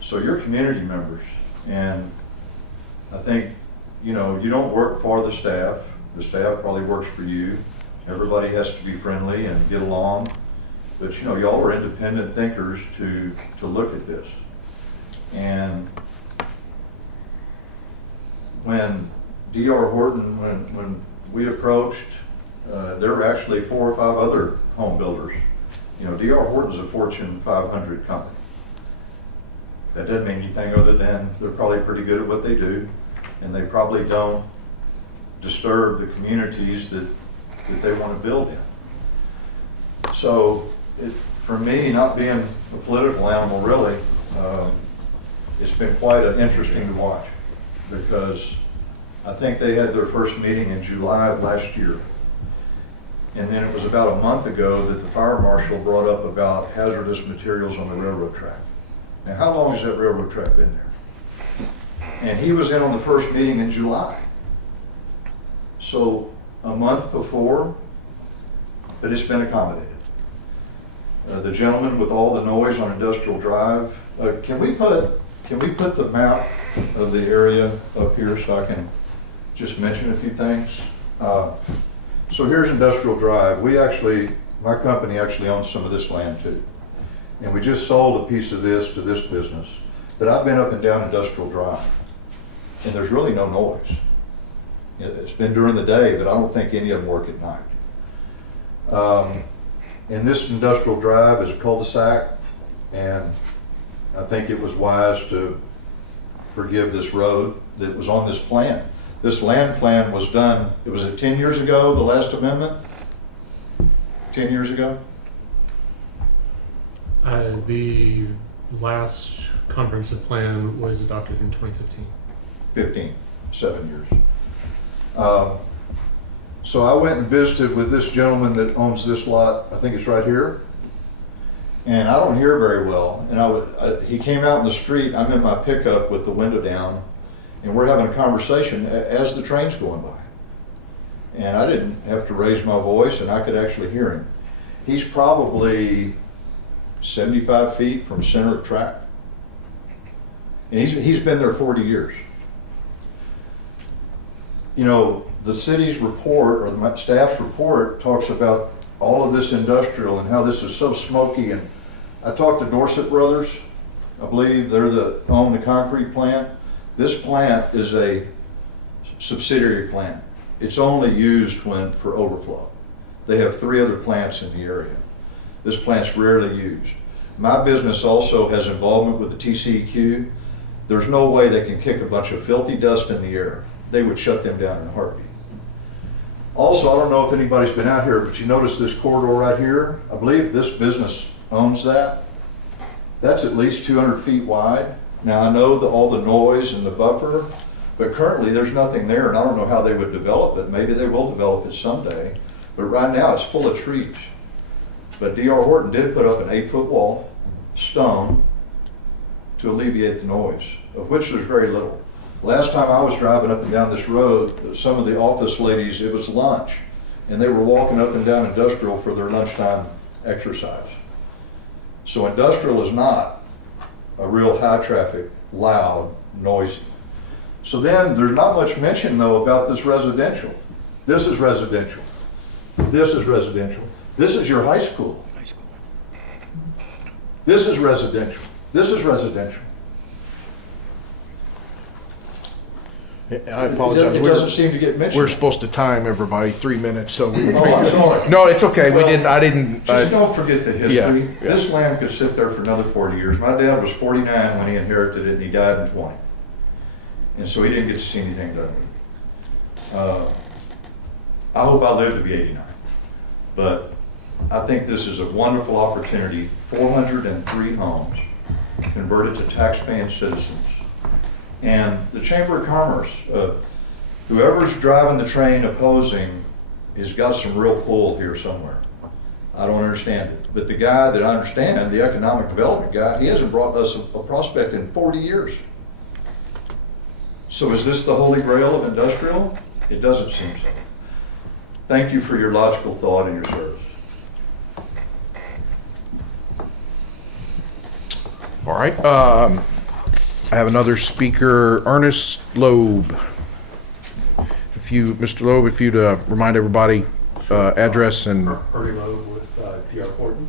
So you're community members. And I think, you don't work for the staff. The staff probably works for you. Everybody has to be friendly and get along. But y'all are independent thinkers to look at this. And when D.R. Horton, when we approached, there were actually 4 or 5 other home builders. D.R. Horton's a Fortune 500 company. That doesn't mean anything other than they're probably pretty good at what they do, and they probably don't disturb the communities that they want to build in. So, for me, not being a political animal really, it's been quite interesting to watch, because I think they had their first meeting in July of last year. And then it was about a month ago that the fire marshal brought up about hazardous materials on the railroad track. Now, how long has that railroad track been there? And he was in on the first meeting in July. So a month before, but it's been accommodated. The gentleman with all the noise on Industrial Drive, can we put the map of the area up here so I can just mention a few things? So here's Industrial Drive. My company actually owns some of this land too. And we just sold a piece of this to this business. But I've been up and down Industrial Drive, and there's really no noise. It's been during the day, but I don't think any of them work at night. And this Industrial Drive is a cul-de-sac, and I think it was wise to forgive this road that was on this plan. This land plan was done, was it 10 years ago, the last amendment? 10 years ago? The last comprehensive plan was adopted in 2015. 15, 7 years. So I went and visited with this gentleman that owns this lot, I think it's right here. And I don't hear very well. And he came out in the street, I'm in my pickup with the window down, and we're having a conversation as the train's going by. And I didn't have to raise my voice, and I could actually hear him. He's probably 75 feet from center of track. And he's been there 40 years. You know, the city's report, or the staff's report, talks about all of this industrial and how this is so smoky. And I talked to Dorset Brothers. I believe they're own the concrete plant. This plant is a subsidiary plant. It's only used for overflow. They have 3 other plants in the area. This plant's rarely used. My business also has involvement with the TCEQ. There's no way they can kick a bunch of filthy dust in the air. They would shut them down in a heartbeat. Also, I don't know if anybody's been out here, but you notice this corridor right here? I believe this business owns that. That's at least 200 feet wide. Now, I know all the noise and the buffer, but currently there's nothing there, and I don't know how they would develop it. Maybe they will develop it someday. But right now it's full of trees. But D.R. Horton did put up an 8-foot wall, stone, to alleviate the noise, of which there's very little. Last time I was driving up and down this road, some of the office ladies, it was lunch, and they were walking up and down Industrial for their lunchtime exercise. So Industrial is not a real high traffic, loud, noisy. So then there's not much mention though about this residential. This is residential. This is residential. This is your high school. This is residential. This is residential. I apologize. It doesn't seem to get mentioned. We're supposed to time everybody 3 minutes, so we. Oh, I'm sorry. No, it's okay. Well, we didn't. I didn't. Just don't forget the history. Yeah, yeah. This land could sit there for another 40 years. My dad was 49 when he inherited it, and he died in 20. And so he didn't get to see anything done with it. I hope I live to be 89. But I think this is a wonderful opportunity. 403 homes converted to tax-paying citizens. And the Chamber of Commerce, whoever's driving the train opposing has got some real pull here somewhere. I don't understand it. But the guy that I understand, the economic development guy, he hasn't brought us a prospect in 40 years. So is this the holy grail of industrial? It doesn't seem so. Thank you for your logical thought and your service. All right. I have another speaker, Ernest Loeb. Mr. Loeb, if you'd remind everybody address and. Ernie Loeb with D.R. Horton.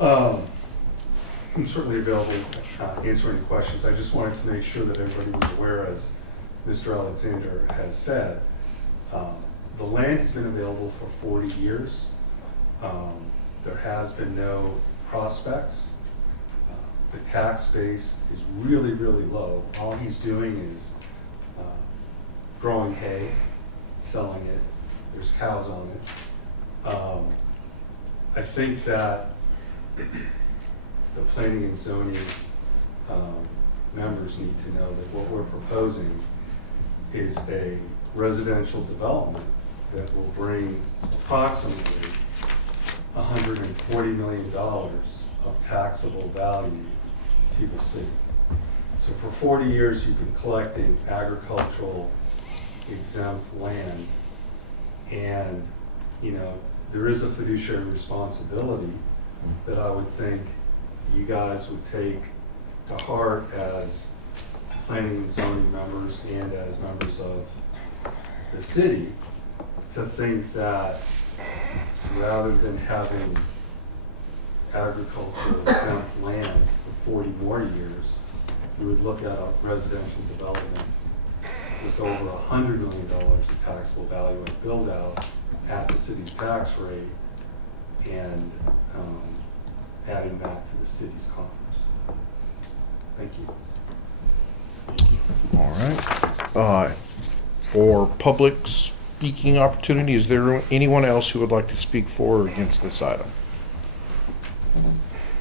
I'm certainly available to answer any questions. I just wanted to make sure that everybody was aware, as Mr. Alexander has said, the land has been available for 40 years. There has been no prospects. The tax base is really, really low. All he's doing is growing hay, selling it. There's cows on it. I think that the planning and zoning members need to know that what we're proposing is a residential development that will bring approximately $140 million of taxable value to the city. So for 40 years, you've been collecting agricultural exempt land, and there is a fiduciary responsibility that I would think you guys would take to heart as planning and zoning members and as members of the city, to think that rather than having agricultural exempt land for 40 more years, you would look at a residential development with over $100 million of taxable value and build out at the city's tax rate, and adding that to the city's coffers. Thank you. All right. For public speaking opportunity, is there anyone else who would like to speak for or against this item?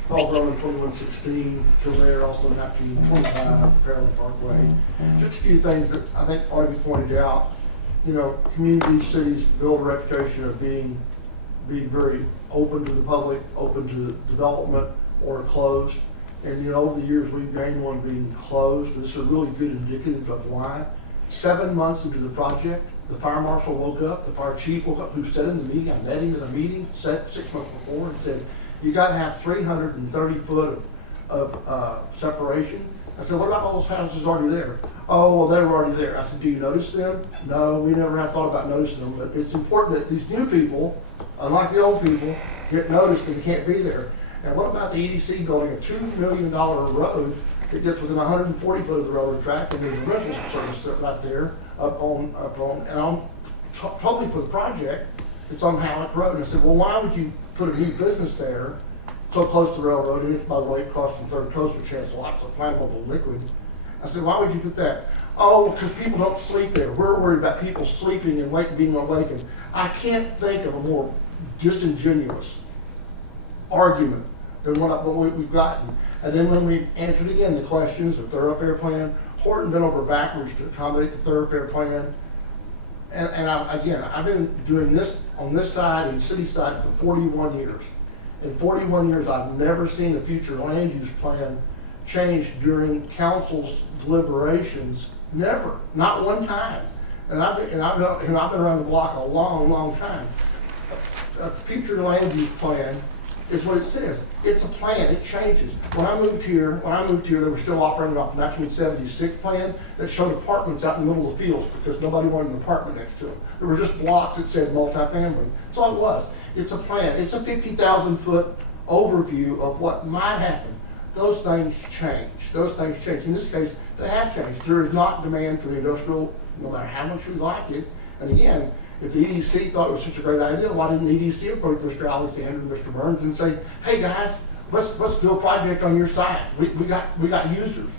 Paul Drummond, 2116, Kilmare, also 1925, Pearland Parkway. Just a few things that I think ought to be pointed out. You know, communities, cities build a reputation of being very open to the public, open to development, or closed. And, you know, over the years, we've gained one being closed. This is a really good indicative of why. 7 months into the project, the fire marshal woke up, the fire chief woke up, who said in the meeting, I met him in a meeting, said 6 months before, and said, you gotta have 330 foot of separation. I said, what about all those houses already there? Oh, well, they were already there. I said, do you notice them? No, we never have thought about noticing them, but it's important that these new people, unlike the old people, get noticed and can't be there. And what about the EDC building a $2 million road that gets within 140 foot of the railroad track, and there's a rental service right there totally for the project. It's on Halleck Road. And I said, well, why would you put a new business there so close to the railroad? And by the way, across from Third Coast, which has lots of flammable liquid. I said, why would you put that? Oh, because people don't sleep there. We're worried about people sleeping and being awakened. I can't think of a more disingenuous argument than what we've gotten. And then when we answered again the questions, the thoroughfare plan, Horton bent over backwards to accommodate the thoroughfare plan. And I've been doing this on this side and city side for 41 years. In 41 years, I've never seen a future land use plan change during council's deliberations. Never, not one time. And I've been around the block a long, long time. A future land use plan is what it says. It's a plan. It changes. When I moved here, they were still operating off the 1976 plan that showed apartments out in the middle of the fields because nobody wanted an apartment next to them. There were just blocks that said multifamily. That's all it was. It's a plan. It's a 50,000 foot overview of what might happen. Those things change. Those things change. In this case, they have changed. There is not demand for the industrial, no matter how much we like it. And again, if the EDC thought it was such a great idea, why didn't the EDC approach Mr. Alexander and Mr. Burns and say, hey guys, let's do a project on your site. We got users.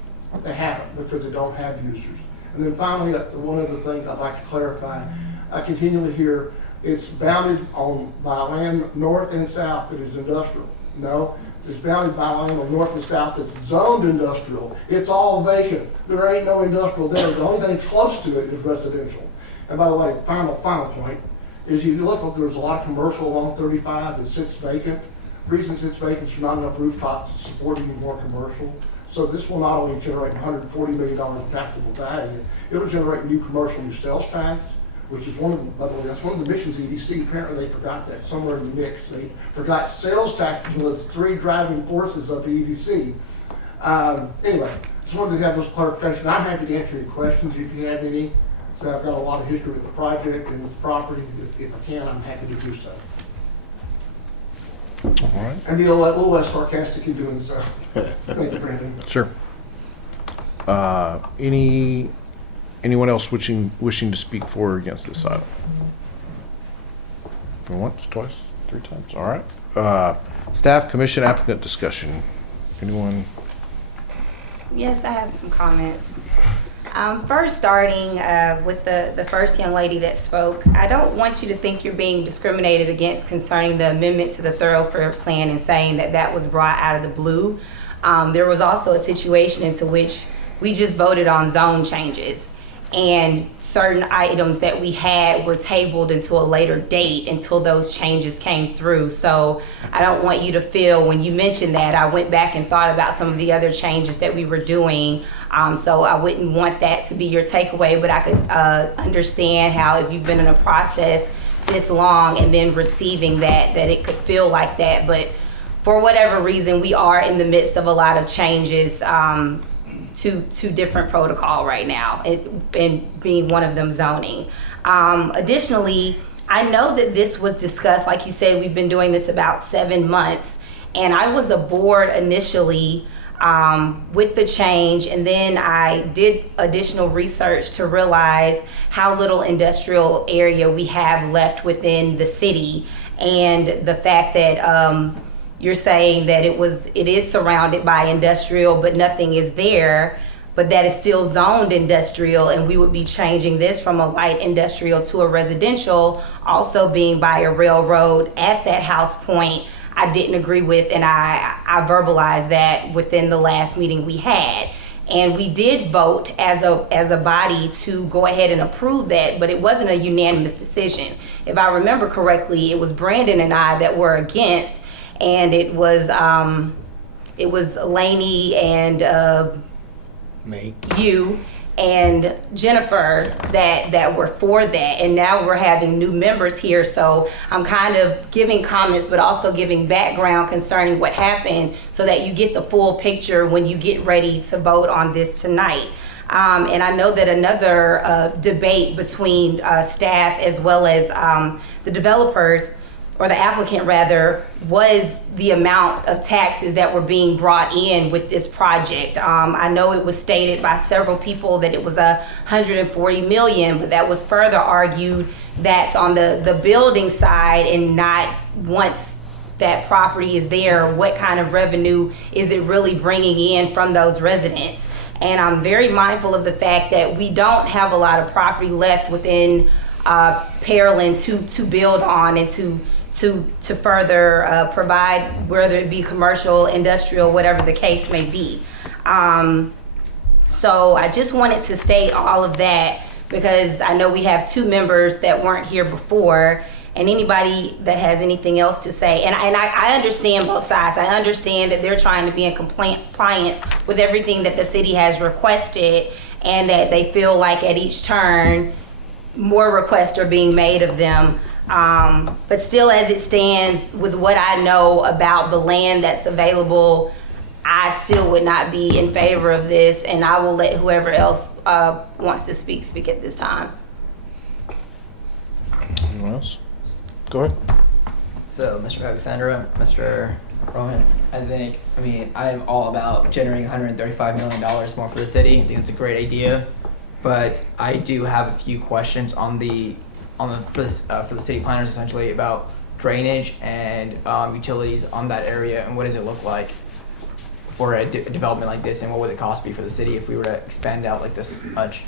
They haven't because they don't have users. And then finally, one other thing I'd like to clarify. I continually hear it's bounded by land north and south that is industrial. No, it's bounded by land on north and south that's zoned industrial. It's all vacant. There ain't no industrial there. The only thing close to it is residential. And by the way, final point is you look, there's a lot of commercial along 35 that sits vacant. The reason it sits vacant is there's not enough rooftops to support any more commercial. So this will not only generate $140 million in taxable value, it'll generate new commercial, new sales tax, which is by the way, that's one of the missions of EDC. Apparently they forgot that somewhere in the mix. They forgot sales tax was one of the three driving forces of the EDC. Anyway, just wanted to have those clarifications. I'm happy to answer any questions if you have any. So I've got a lot of history with the project and with the property. If I can, I'm happy to do so. All right. And be a little less sarcastic in doing so. Thank you, Brandon. Sure. Anyone else wishing to speak for or against this item? For once, twice, 3 times. All right. Staff, commission, applicant discussion. Anyone? Yes, I have some comments. First, starting with the first young lady that spoke, I don't want you to think you're being discriminated against concerning the amendment to the thoroughfare plan and saying that was brought out of the blue. There was also a situation into which we just voted on zone changes, and certain items that we had were tabled until a later date until those changes came through. So I don't want you to feel, when you mentioned that, I went back and thought about some of the other changes that we were doing. So I wouldn't want that to be your takeaway, but I could understand how if you've been in a process this long and then receiving that it could feel like that. But for whatever reason, we are in the midst of a lot of changes to different protocol right now, and being one of them zoning. Additionally, I know that this was discussed, like you said, we've been doing this about 7 months, and I was aboard initially with the change, and then I did additional research to realize how little industrial area we have left within the city, and the fact that you're saying that it is surrounded by industrial, but nothing is there, but that is still zoned industrial, and we would be changing this from a light industrial to a residential, also being by a railroad at that house point. I didn't agree with, and I verbalized that within the last meeting we had. And we did vote as a body to go ahead and approve that, but it wasn't a unanimous decision. If I remember correctly, it was Brandon and I that were against, and it was Lainey and Me. you and Jennifer that were for that, and now we're having new members here, so I'm kind of giving comments but also giving background concerning what happened so that you get the full picture when you get ready to vote on this tonight. And I know that another debate between staff as well as the developers, or the applicant rather, was the amount of taxes that were being brought in with this project. I know it was stated by several people that it was $140 million, but that was further argued that's on the building side, and not once that property is there, what kind of revenue is it really bringing in from those residents? And I'm very mindful of the fact that we don't have a lot of property left within Pearland to build on and to further provide, whether it be commercial, industrial, whatever the case may be. So I just wanted to state all of that because I know we have two members that weren't here before, and anybody that has anything else to say. And I understand both sides. I understand that they're trying to be in compliance with everything that the city has requested, and that they feel like at each turn, more requests are being made of them. But still, as it stands, with what I know about the land that's available, I still would not be in favor of this, and I will let whoever else wants to speak at this time. Anyone else? Go ahead. So, Mr. Alexandra, Mr. Rowan, I am all about generating $135 million more for the city. I think it's a great idea, but I do have a few questions for the city planners, essentially, about drainage and utilities on that area, and what does it look like for a development like this, and what would the cost be for the city if we were to expand out like this much?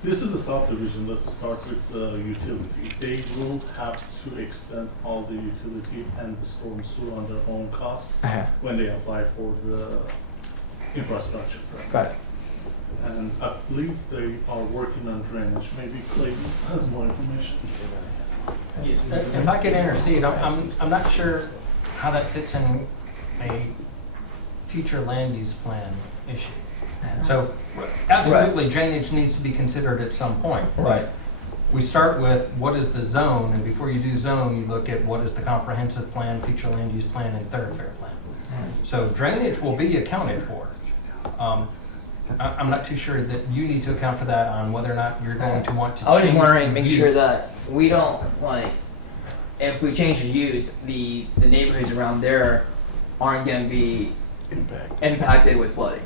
This is a subdivision. Let's start with the utility. They will have to extend all the utility and the storm sewer on their own cost when they apply for the infrastructure. Got it. And I believe they are working on drainage. Maybe Clayton has more information. If I could intercede, I'm not sure how that fits in a future land use plan issue. So absolutely, drainage needs to be considered at some point. Right. We start with what is the zone, and before you do zone, you look at what is the comprehensive plan, future land use plan, and thoroughfare plan. So drainage will be accounted for. I'm not too sure that you need to account for that on whether or not you're going to want to change. I was just wondering, the making use. sure that we don't, if we change the use, the neighborhoods around there aren't going to be impacted with flooding.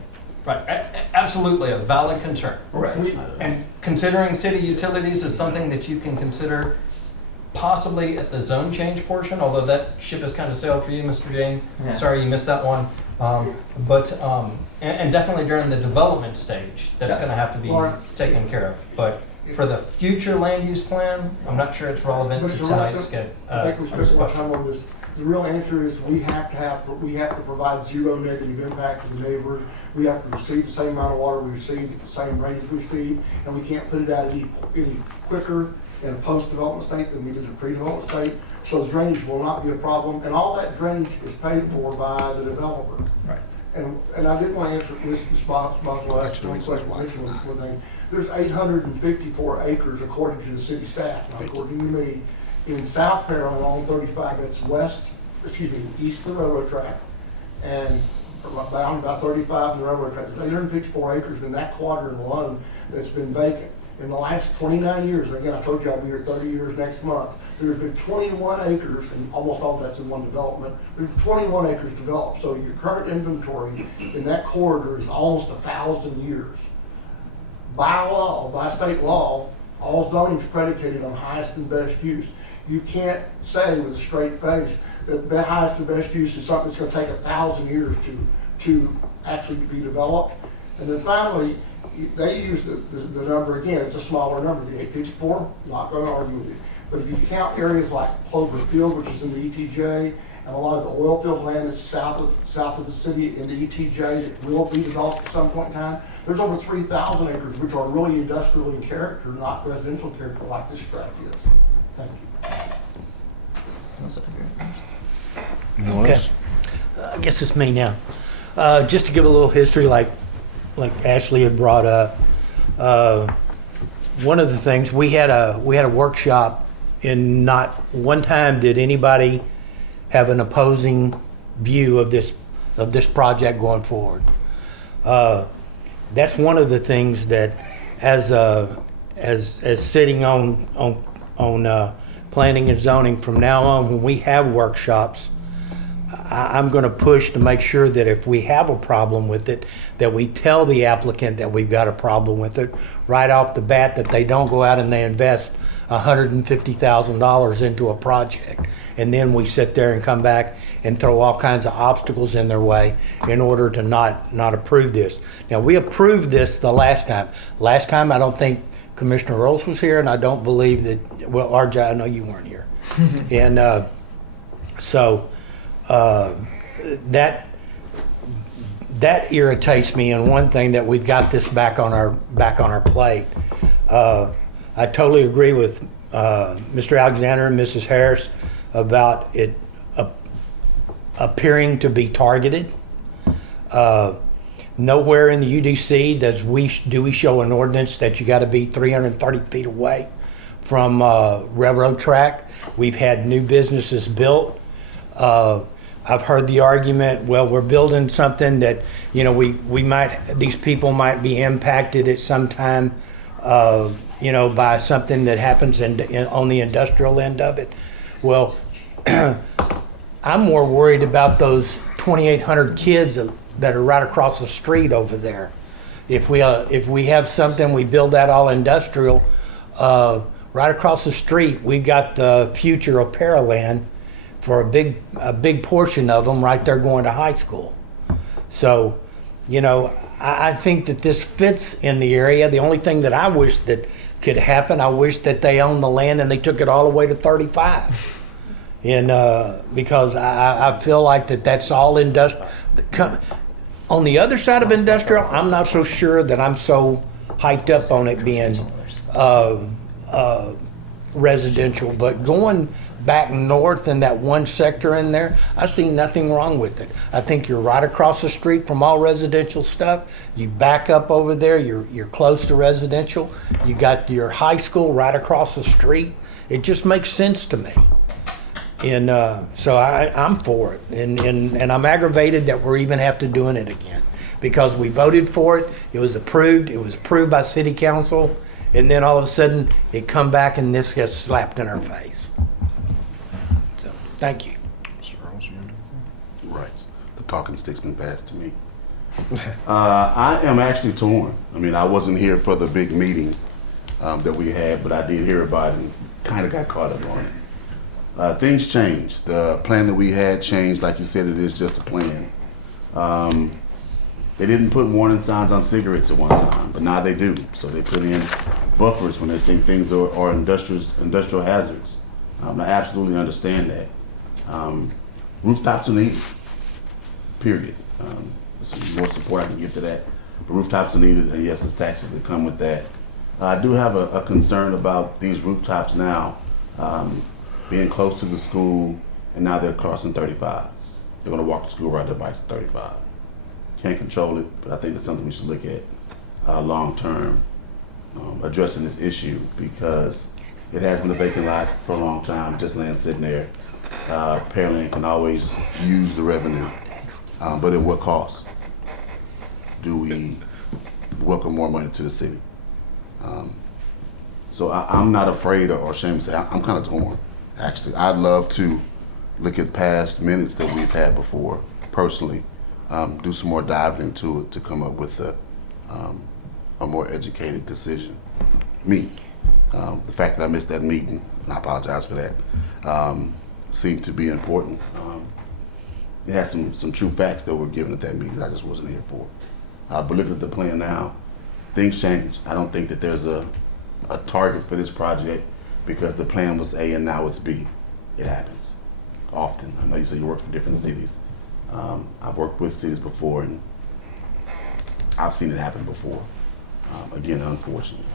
Right, absolutely a valid concern. Right. And considering city utilities is something that you can consider possibly at the zone change portion, although that ship has kind of sailed for you, Mr. Jane. Yeah. Sorry you missed that one. And definitely during the development stage, that's going to have to be taken care of. But for the future land use plan, I'm not sure it's relevant to tonight's I think we spent more time on this. The real answer is we have to provide zero negative impact to the neighbors. We have to receive the same amount of water we receive at the same rate as we receive, and we can't put it out any quicker in a post-development state than we did in a pre-development state. So the drainage will not be a problem, and all that drainage is paid for by the developer. Right. And I did want to answer Ms. Boswell asked one question. One thing. There's 854 acres according to the city staff, not according to me, in South Pearland along 35. That's east of the railroad track, and about 35 in the railroad track. There's 854 acres in that quadrant alone that's been vacant. In the last 29 years, and again, I told you I'll be here 30 years next month, there's been 21 acres, and almost all that's in one development. There's 21 acres developed, so your current inventory in that corridor is almost 1,000 years. By law, by state law, all zoning is predicated on highest and best use. You can't say with a straight face that the highest and best use is something that's going to take 1,000 years to actually be developed. And then finally, they use the number again. It's a smaller number, the 854. Not going to argue with you. But if you count areas like Clover Field, which is in the ETJ, and a lot of the oil field land that's south of the city in the ETJ that will be developed at some point in time. There's over 3,000 acres, which are really industrial in character, not residential in character like this tract is. Thank you. Anyone else? I guess it's me now. Just to give a little history, like Ashley had brought up, one of the things we had a workshop, and not one time did anybody have an opposing view of this project going forward. That's one of the things that, as sitting on planning and zoning from now on, when we have workshops, I'm going to push to make sure that if we have a problem with it, that we tell the applicant that we've got a problem with it right off the bat, that they don't go out and they invest $150,000 into a project. And then we sit there and come back and throw all kinds of obstacles in their way in order to not approve this. Now, we approved this the last time. Last time, I don't think Commissioner Earls was here, and I don't believe that, well, RJ, I know you weren't here. And so that irritates me, and one thing that we've got this back on our plate. I totally agree with Mr. Alexander and Mrs. Harris about it appearing to be targeted. Nowhere in the UDC do we show an ordinance that you got to be 330 feet away from railroad track. We've had new businesses built. I've heard the argument, well, we're building something that, these people might be impacted at some time, by something that happens on the industrial end of it. Well, I'm more worried about those 2,800 kids that are right across the street over there. If we have something, we build that all industrial, right across the street, we've got the future of Paraland for a big portion of them right there going to high school. So, I think that this fits in the area. The only thing that I wish that could happen, I wish that they owned the land and they took it all the way to 35. And because I feel like that's all industrial. On the other side of industrial, I'm not so sure that I'm so hyped up on it being residential, but going back north in that one sector in there, I see nothing wrong with it. I think you're right across the street from all residential stuff. You back up over there, you're close to residential. You got your high school right across the street. It just makes sense to me. And so I'm for it. And I'm aggravated that we're even have to doing it again, because we voted for it. It was approved by city council. And then all of a sudden, it come back and this gets slapped in our face. So, thank you. Right. The talking stick's been passed to me. I am actually torn. I mean, I wasn't here for the big meeting that we had, but I did hear about it and kind of got caught up on it. Things changed. The plan that we had changed. Like you said, it is just a plan. They didn't put warning signs on cigarettes at one time, but now they do. So they put in buffers when they think things are industrial hazards. I absolutely understand that. Rooftops are needed, period. Some more support I can give to that. But rooftops are needed, and yes, there's taxes that come with that. I do have a concern about these rooftops now being close to the school, and now they're crossing 35. They're gonna walk to school, ride their bikes at 35. Can't control it, but I think it's something we should look at long term, addressing this issue, because it has been a vacant lot for a long time, just land sitting there. Paraland can always use the revenue, but at what cost? Do we welcome more money to the city? So I'm not afraid or ashamed to say I'm kind of torn, actually. I'd love to look at past minutes that we've had before, personally. Do some more diving into it to come up with a more educated decision. The fact that I missed that meeting, and I apologize for that, seemed to be important. It has some true facts that were given at that meeting that I just wasn't here for. But looking at the plan now, things change. I don't think that there's a target for this project because the plan was A and now it's B. It happens. often. I know you say you work for different cities. I've worked with cities before, and I've seen it happen before. Again, unfortunately.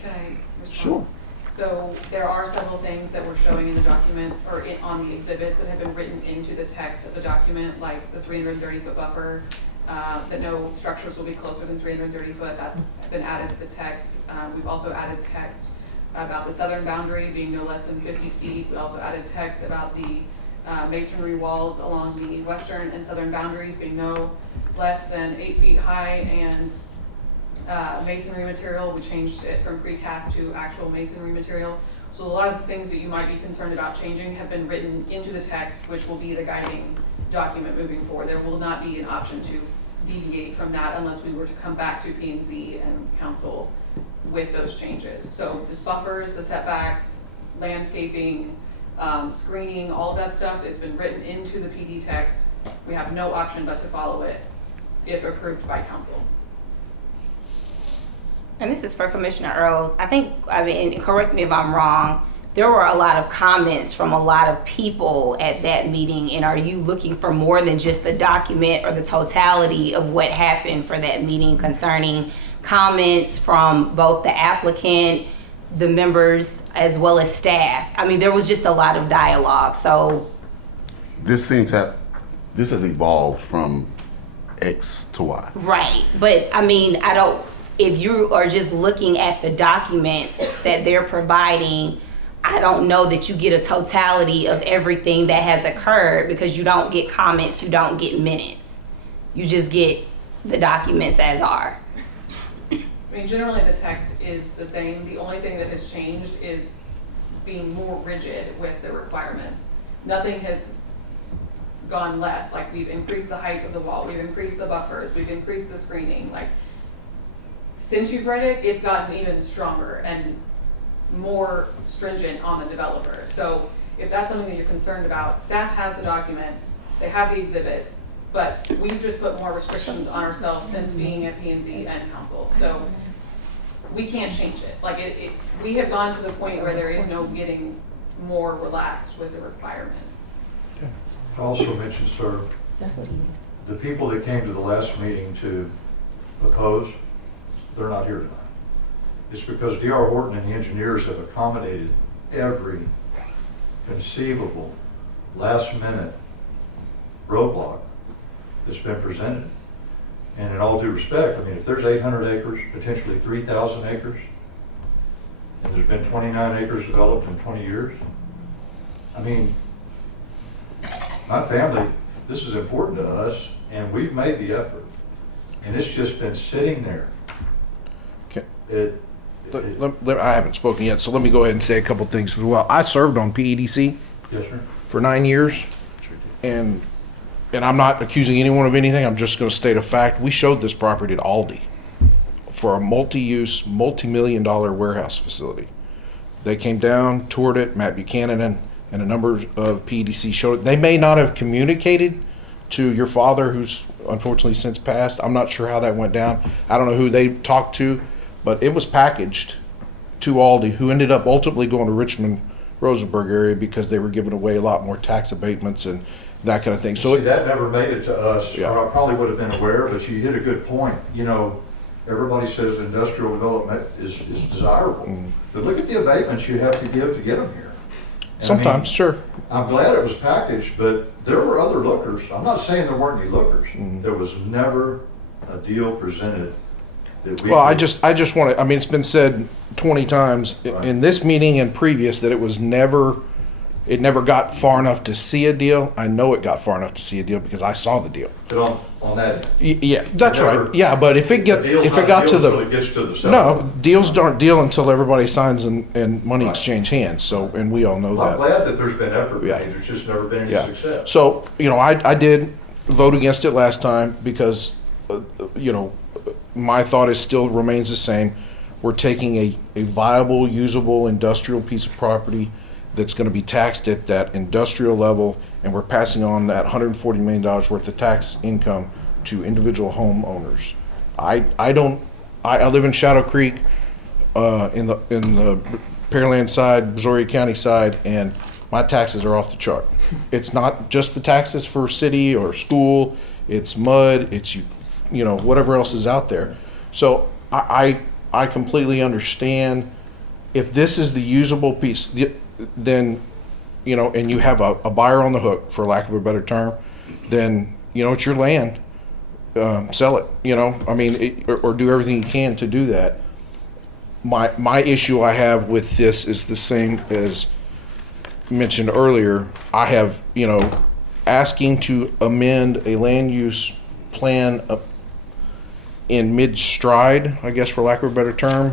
Can I respond? Sure. So there are several things that we're showing in the document or on the exhibits that have been written into the text of the document, like the 330-foot buffer, that no structures will be closer than 330 foot. That's been added to the text. We've also added text about the southern boundary being no less than 50 feet. We also added text about the masonry walls along the western and southern boundaries being no less than 8 feet high, and masonry material, we changed it from precast to actual masonry material. So a lot of the things that you might be concerned about changing have been written into the text, which will be the guiding document moving forward. There will not be an option to deviate from that unless we were to come back to P&Z and council with those changes. So the buffers, the setbacks, landscaping, screening, all of that stuff has been written into the PD text. We have no option but to follow it if approved by council. And this is for Commissioner Earls. I mean, and correct me if I'm wrong, there were a lot of comments from a lot of people at that meeting. And are you looking for more than just the document or the totality of what happened for that meeting concerning comments from both the applicant, the members, as well as staff? I mean, there was just a lot of dialogue, so. This has evolved from X to Y. Right, but I mean, if you are just looking at the documents that they're providing, I don't know that you get a totality of everything that has occurred, because you don't get comments, you don't get minutes. You just get the documents as are. I mean, generally the text is the same. The only thing that has changed is being more rigid with the requirements. Nothing has gone less. Like, we've increased the height of the wall, we've increased the buffers, we've increased the screening. Like, since you've read it, it's gotten even stronger and more stringent on the developer. So if that's something that you're concerned about, staff has the document, they have the exhibits, but we've just put more restrictions on ourselves since being at P&Z and council. So we can't change it. Like, we have gone to the point where there is no getting more relaxed with the requirements. I also mentioned, sir, the people that came to the last meeting to oppose, they're not here tonight. It's because D.R. Horton and the engineers have accommodated every conceivable last-minute roadblock that's been presented. And in all due respect, I mean, if there's 800 acres, potentially 3,000 acres, and there's been 29 acres developed in 20 years, I mean, my family, this is important to us, and we've made the effort. And it's just been sitting there. I haven't spoken yet, so let me go ahead and say a couple things as well. I served on PEDC Yes, sir. for 9 years, and I'm not accusing anyone of anything. I'm just going to state a fact. We showed this property to Aldi for a multi-use, multi-million-dollar warehouse facility. They came down, toured it. Matt Buchanan and a number of PEDC showed it. They may not have communicated to your father, who's unfortunately since passed. I'm not sure how that went down. I don't know who they talked to, but it was packaged to Aldi, who ended up ultimately going to Richmond, Rosenberg area, because they were giving away a lot more tax abatements and that kind of thing. So See, that never made it to us, Yeah. or I probably would have been aware, but you hit a good point. You know, everybody says industrial development is desirable, but look at the abatements you have to give them here. And I mean, sometimes, sure. I'm glad it was packaged, but there were other lookers. I'm not saying there weren't any lookers. There was never a deal presented that we. Well, I could- just want to, I mean, it's been said 20 times in this meeting and previous that it never got far enough to see a deal. I know it got far enough to see a deal because I saw the deal. But on that. Yeah, that's Never- right. Yeah, but if it got deal's not a to deal the until it gets to the no, settlement. deals aren't deal until everybody signs and money exchange hands. So, and we all know Well, that. I'm glad that there's been effort Yeah. made. There's just never been any Yeah. success. So, I did vote against it last time because, my thought is still remains the same. We're taking a viable, usable industrial piece of property that's going to be taxed at that industrial level, and we're passing on that $140 million worth of tax income to individual homeowners. I live in Shadow Creek, in the Pearland side, Brazoria County side, and my taxes are off the chart. It's not just the taxes for city or school, it's mud, it's, you know, whatever else is out there. So I completely understand if this is the usable piece, then, you know, and you have a buyer on the hook, for lack of a better term, then, you know, it's your land. Sell it, you know, I mean, or do everything you can to do that. My issue I have with this is the same as mentioned earlier. I have, you know, asking to amend a land use plan in mid-stride, I guess, for lack of a better term,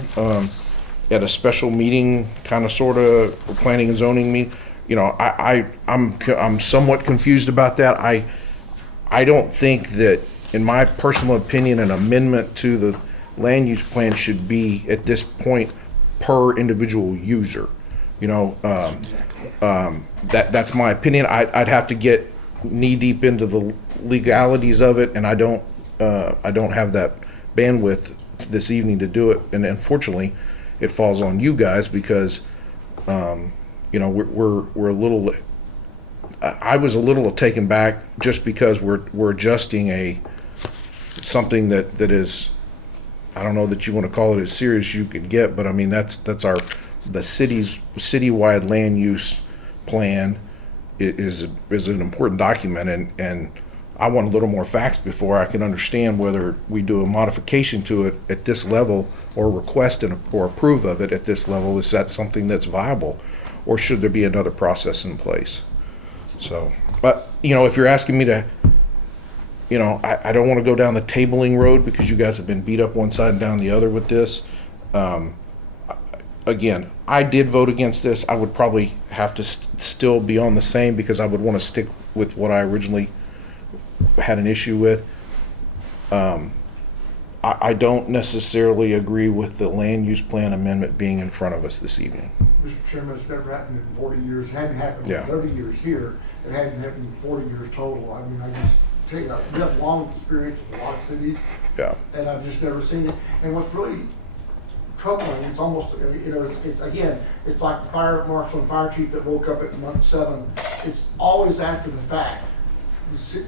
at a special meeting, kind of, sort of, planning and zoning meeting. You know, I'm somewhat confused about that. I don't think that, in my personal opinion, an amendment to the land use plan should be at this point per individual user. You know, that's my opinion. I'd have to get knee deep into the legalities of it, and I don't have that bandwidth this evening to do it. And unfortunately, it falls on you guys because, you know, we're a little. I was a little taken back just because we're adjusting something that is, I don't know that you want to call it as serious as you could get, but I mean the city's citywide land use plan is an important document, and I want a little more facts before I can understand whether we do a modification to it at this level or request or approve of it at this level. Is that something that's viable, or should there be another process in place? So, but, you know, if you're asking me to, you know, I don't want to go down the tabling road because you guys have been beat up one side and down the other with this. Again, I did vote against this. I would probably have to still be on the same because I would want to stick with what I originally had an issue with. I don't necessarily agree with the land use plan amendment being in front of us this evening. Mr. Chairman, it's never happened in 40 years. It hadn't happened in Yeah. 30 years here. It hadn't happened in 40 years total. I mean, I just tell you, we have long experience with a lot of cities. Yeah. And I've just never seen it. And what's really troubling, it's almost, you know, it's again, it's like the fire marshal and fire chief that woke up at month 7. It's always after the fact. The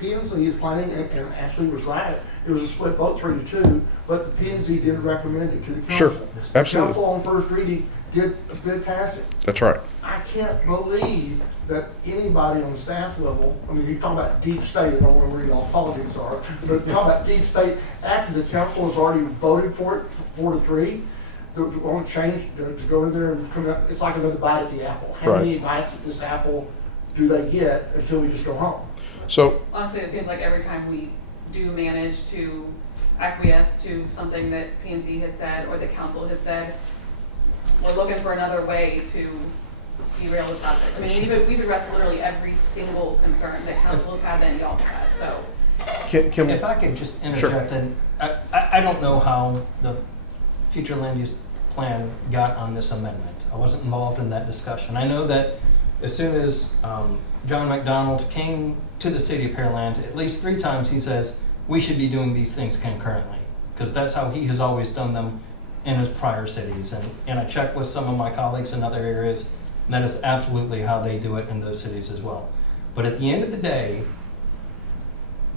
P&Z planning, and Ashley was right, it was a split vote 3-2, but the P&Z did recommend it to the council. Sure, absolutely. The council on first reading did pass it. That's right. I can't believe that anybody on the staff level, I mean, you talk about deep state, I don't want to read all politics are, but talk about deep state, after the council has already voted for it, 4-3, to want to change, to go in there and come up, it's like another bite at the apple. How many bites at this apple do they get until we just go home? So, Honestly, it seems like every time we do manage to acquiesce to something that P&Z has said or the council has said, we're looking for another way to derail the project. I mean, we've addressed literally every single concern that council has had and y'all have had, so. If I could just interject, and I don't know how the future land use plan got on this amendment. I wasn't involved in that discussion. I know that as soon as John McDonald came to the city of Pearland, at least 3 times he says, we should be doing these things concurrently, because that's how he has always done them in his prior cities. And I checked with some of my colleagues in other areas, and that is absolutely how they do it in those cities as well. But at the end of the day,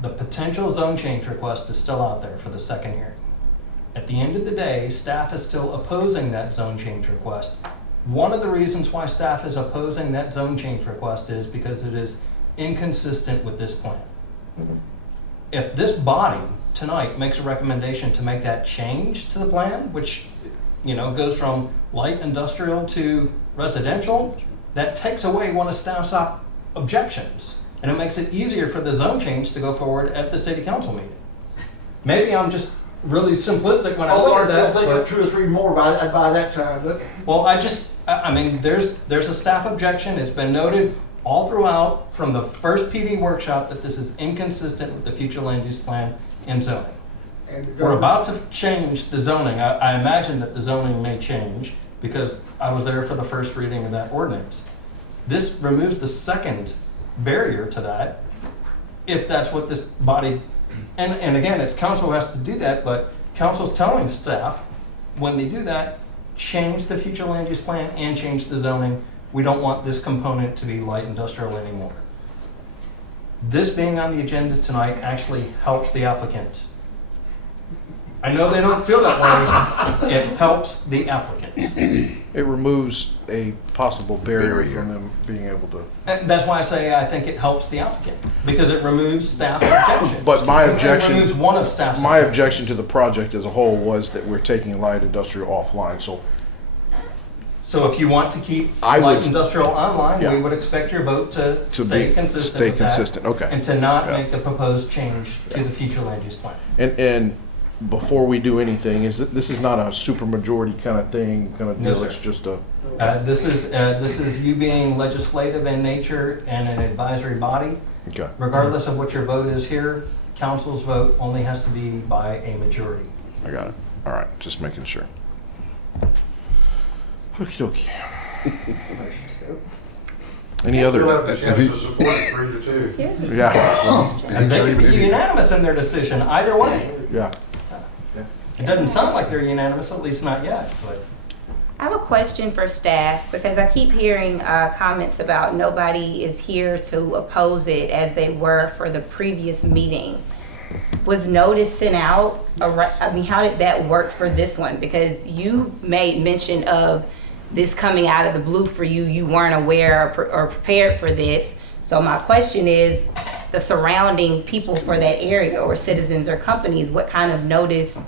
the potential zone change request is still out there for the second hearing. At the end of the day, staff is still opposing that zone change request. One of the reasons why staff is opposing that zone change request is because it is inconsistent with this plan. If this body tonight makes a recommendation to make that change to the plan, which, you know, goes from light industrial to residential, that takes away one of staff's objections, and it makes it easier for the zone change to go forward at the city council meeting. Maybe I'm just really simplistic when I look at that. I think of 2 or 3 more by that time. Well, I mean, there's a staff objection. It's been noted all throughout from the first PD workshop that this is inconsistent with the future land use plan and zoning. We're about to change the zoning. I imagine that the zoning may change because I was there for the first reading of that ordinance. This removes the second barrier to that, if that's what this body, and again, it's council who has to do that, but council's telling staff, when they do that, change the future land use plan and change the zoning we don't want this component to be light industrial anymore. This being on the agenda tonight actually helps the applicant. I know they don't feel that way. It helps the applicant. It removes a possible barrier from them being able to. And that's why I say I think it helps the applicant, because it removes staff's objection. But my objection, It removes one of staff's my objections. objection to the project as a whole was that we're taking light industrial offline. So if you want to keep I light would- industrial online, Yeah. we would expect your vote to stay be- consistent stay with that, consistent, okay. and to not Yeah. make the proposed change to the future land use plan. And before we do anything, this is not a supermajority kind of thing, kind of No, deal. sir. It's just a. This is you being legislative in nature and an advisory body. Okay. Regardless of what your vote is here, council's vote only has to be by a majority. I got it. All right, just making sure. Okie dokie. Any other? We'll have the chance to support it 3-2. Yeah. And they could be unanimous in their decision, either way. Yeah. It doesn't sound like they're unanimous, at least not yet, but. I have a question for staff because I keep hearing comments about nobody is here to oppose it as they were for the previous meeting. Was notice sent out? I mean, how did that work for this one? Because you made mention of this coming out of the blue for you. You weren't aware or prepared for this. So my question is, the surrounding people for that area or citizens or companies, what kind of notice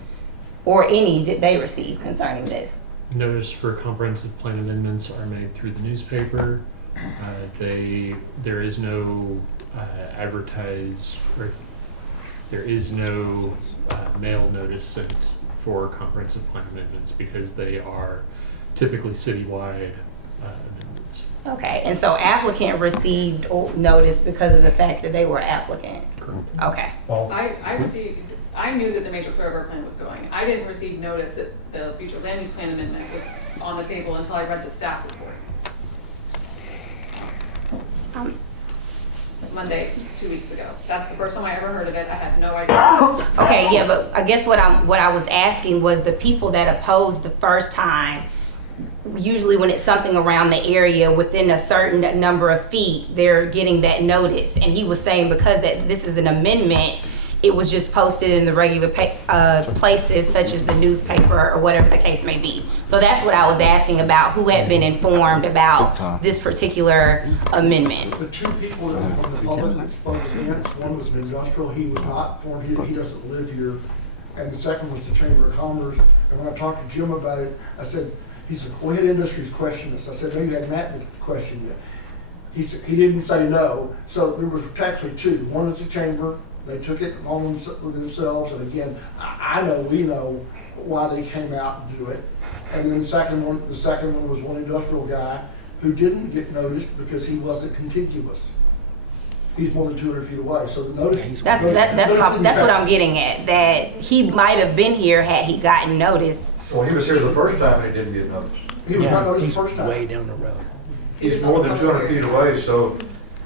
or any did they receive concerning this? Notice for comprehensive plan amendments are made through the newspaper. There is no there is no mail notice sent for comprehensive plan amendments because they are typically citywide amendments. Okay, and so applicant received notice because of the fact that they were applicant? Correct. Okay. I knew that the matrix thoroughfare plan was going. I didn't receive notice that the future land use plan amendment was on the table until I read the staff report. Monday, 2 weeks ago. That's the first time I ever heard of it. I had no idea. Okay, yeah, but I guess what I was asking was the people that opposed the first time, usually when it's something around the area within a certain number of feet, they're getting that notice. And he was saying because that this is an amendment, it was just posted in the regular places such as the newspaper or whatever the case may be. So that's what I was asking about, who had been informed about this particular amendment. The two people that were from the public that spoke against, one was an industrial, he was not informed, he doesn't live here. And the second was the Chamber of Commerce. And when I talked to Jim about it, I said, he said, we had industries question this. I said, maybe you had Matt question you. He said, he didn't say no. So there was actually two. One is the Chamber. They took it on themselves, and again, we know why they came out and do it. And then the second one was one industrial guy who didn't get noticed because he wasn't contiguous. He's more than 200 feet away, so the notice. That's what I'm getting at, that he might have been here had he gotten notice. Well, he was here the first time and he didn't get noticed. He was not noticed the first time. Way down the road. He's more than 200 feet away, so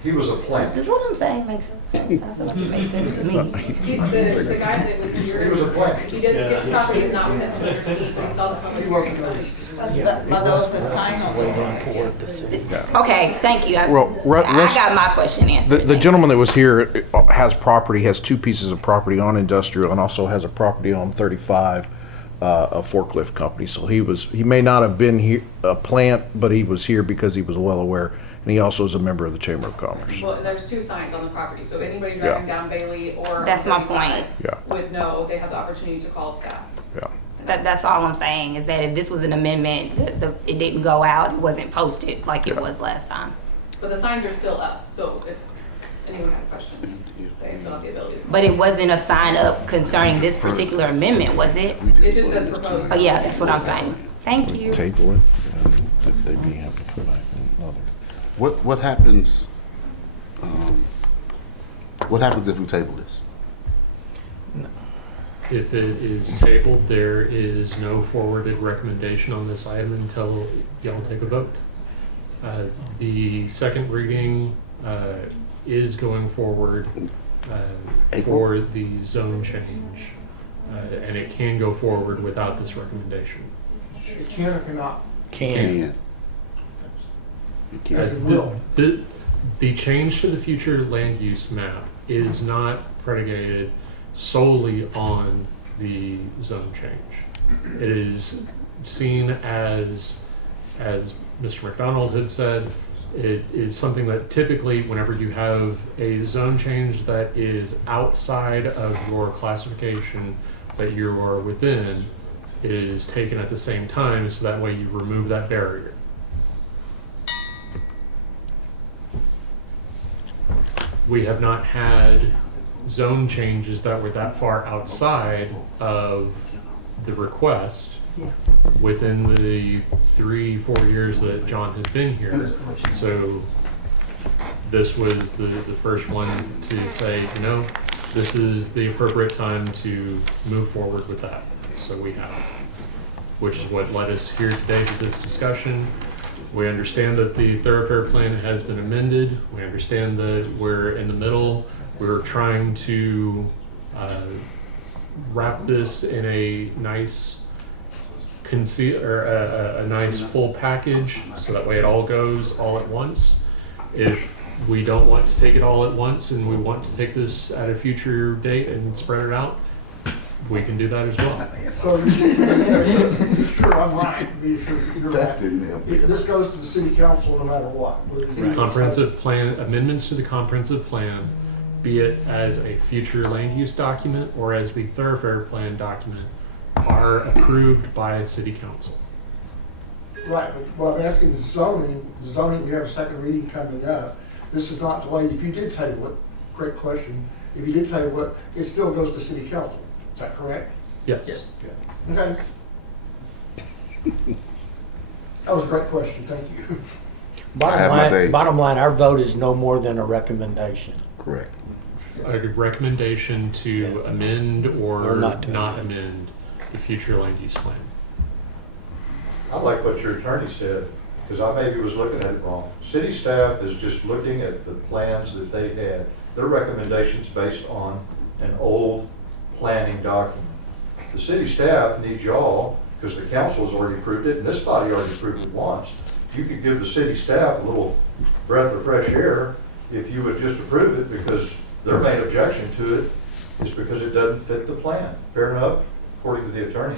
he was a plant. This is what I'm saying makes sense. I feel like it makes sense to me. The guy that was here, He was a plant. he did, his property is not within 200 feet, but he saw the public hearing sign. But there was a sign on Way the down wall. toward the city. Okay, thank you. I Russ- got my question answered. The gentleman that was here has two pieces of property on industrial and also has a property on 35, a forklift company. So he may not have been here, a plant, but he was here because he was well aware. And he also is a member of the Chamber of Commerce. Well, and there's two signs on the property, so anybody driving down Bailey or. That's my 35 point. Yeah. Would know they have the opportunity to call staff. Yeah. That's all I'm saying, is that if this was an amendment, it didn't go out, it wasn't posted like it was last time. But the signs are still up, so if anyone had questions, they still have the ability to. But it wasn't a sign up concerning this particular amendment, was it? It just says proposed. Oh, yeah, that's what I'm saying. Thank you. Table it, and they'd be happy to come back another. What happens? What happens if we table this? If it is tabled, there is no forwarded recommendation on this item until y'all take a vote. The second reading is going forward for the zone change, and it can go forward without this recommendation. It can or cannot. Can. Yes, it will. The change to the future land use map is not predicated solely on the zone change. It is seen as Mr. McDonald had said, it is something that typically whenever you have a zone change that is outside of your classification that you are within, it is taken at the same time, so that way you remove that barrier. We have not had zone changes that were that far outside of the request within the 3-4 years that John has been here. So this was the first one to say, you know, this is the appropriate time to move forward with that. So we have, which is what led us here today to this discussion. We understand that the thoroughfare plan has been amended. We understand that we're in the middle. We're trying to wrap this in a nice a nice full package, so that way it all goes all at once. If we don't want to take it all at once and we want to take this at a future date and spread it out, we can do that as well. So, be sure I'm right, be sure you're right. This goes to the city council no matter what. whether it be- Comprehensive plan, amendments to the comprehensive plan, be it as a future land use document or as the thoroughfare plan document, are approved by city council. Right, but what I'm asking is zoning, we have a second reading coming up. This is not delayed. If you did table it, great question. If you did table it, it still goes to city council. Is that correct? Yes. Okay. That was a great question. Thank you. Bottom line, our vote is no more than a recommendation. Correct. A recommendation to amend or not amend the future land use plan. I like what your attorney said, because I maybe was looking at it wrong. City staff is just looking at the plans that they had. Their recommendations based on an old planning document. The city staff needs y'all, because the council has already approved it, and this body already approved it once. You could give the city staff a little breath of fresh air if you would just approve it, because their main objection to it is because it doesn't fit the plan. Fair enough, according to the attorney.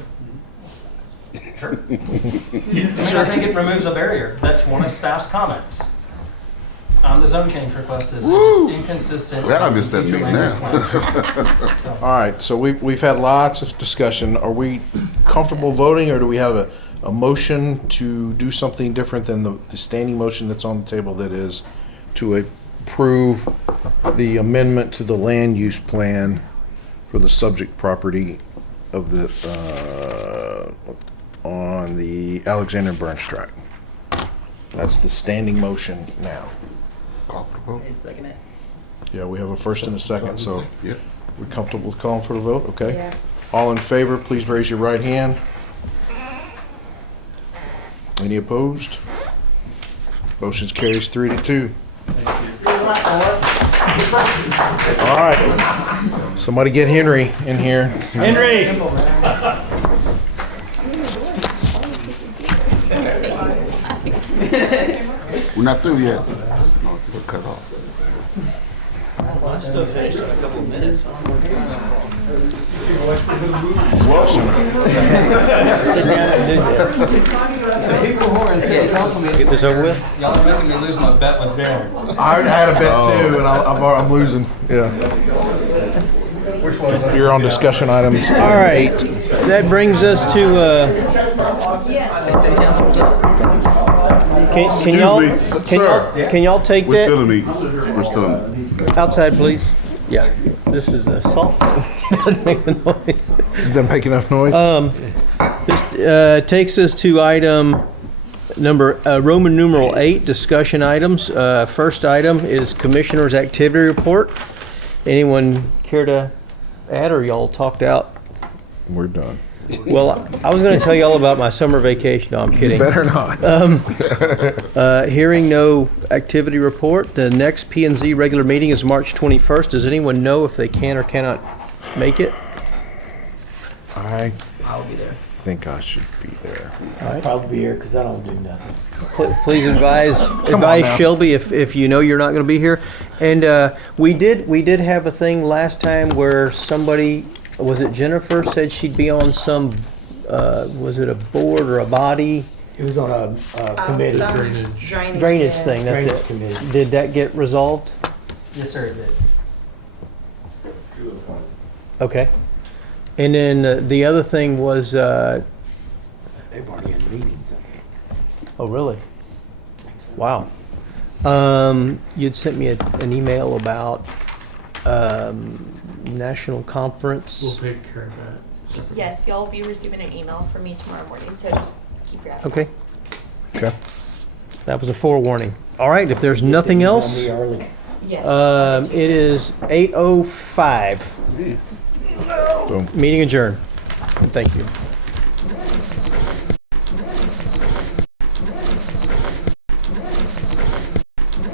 Sure. I mean, I think it removes a barrier. That's one of staff's comments. The zone change request is inconsistent. Glad I missed that with the meeting future land use plan. All right, so we've had lots of discussion. Are we comfortable voting, or do we have a motion to do something different than the standing motion that's on the table, that is to approve the amendment to the land use plan for the subject property of the on the Alexander Burns tract? That's the standing motion now. Call for the vote. Second it. Yeah, we have a first and a second, so Yep. we're comfortable with calling for the vote, okay? Yeah. All in favor, please raise your right hand. Any opposed? Motion carries 3-2. All right. Somebody get Henry in here. Henry! We're not through yet. No, we're cut off. People who are in city council meetings. Get this over with? Y'all are making me lose my bet with Darren. I had a bet too, and I'm losing. Yeah. Which one is that? You're on discussion items. All right, that brings us to, can y'all take We're still that in meetings. We're still in. outside, please? Yeah, this is a soft. Doesn't make a noise. Doesn't make enough noise. This takes us to item number, Roman numeral 8, discussion items. First item is Commissioner's Activity Report. Anyone care to add, or y'all talked out? We're done. Well, I was going to tell you all about my summer vacation. No, I'm kidding. Better not. Hearing no activity report, the next P&Z regular meeting is March 21st. Does anyone know if they can or cannot make it? I I'll be there. think I should be there. I'll probably be here because I don't do nothing. Please advise now. Shelby if you know you're not going to be here. And we did have a thing last time where somebody, was it Jennifer, said she'd be on some, was it a board or a body? It was on a committee. Drainage thing, that's Drainage it. committee. Did that get resolved? Yes, sir, it did. Okay. And then the other thing was, They've already had meetings. oh really? Wow. You'd sent me an email about national conference. We'll take care of that separately. Yes, y'all will be receiving an email from me tomorrow morning, so just keep your eyes out. Okay. Okay. That was a forewarning. All right, if there's nothing else, Yes. it is 8:05. Boom. Meeting adjourned. Thank you.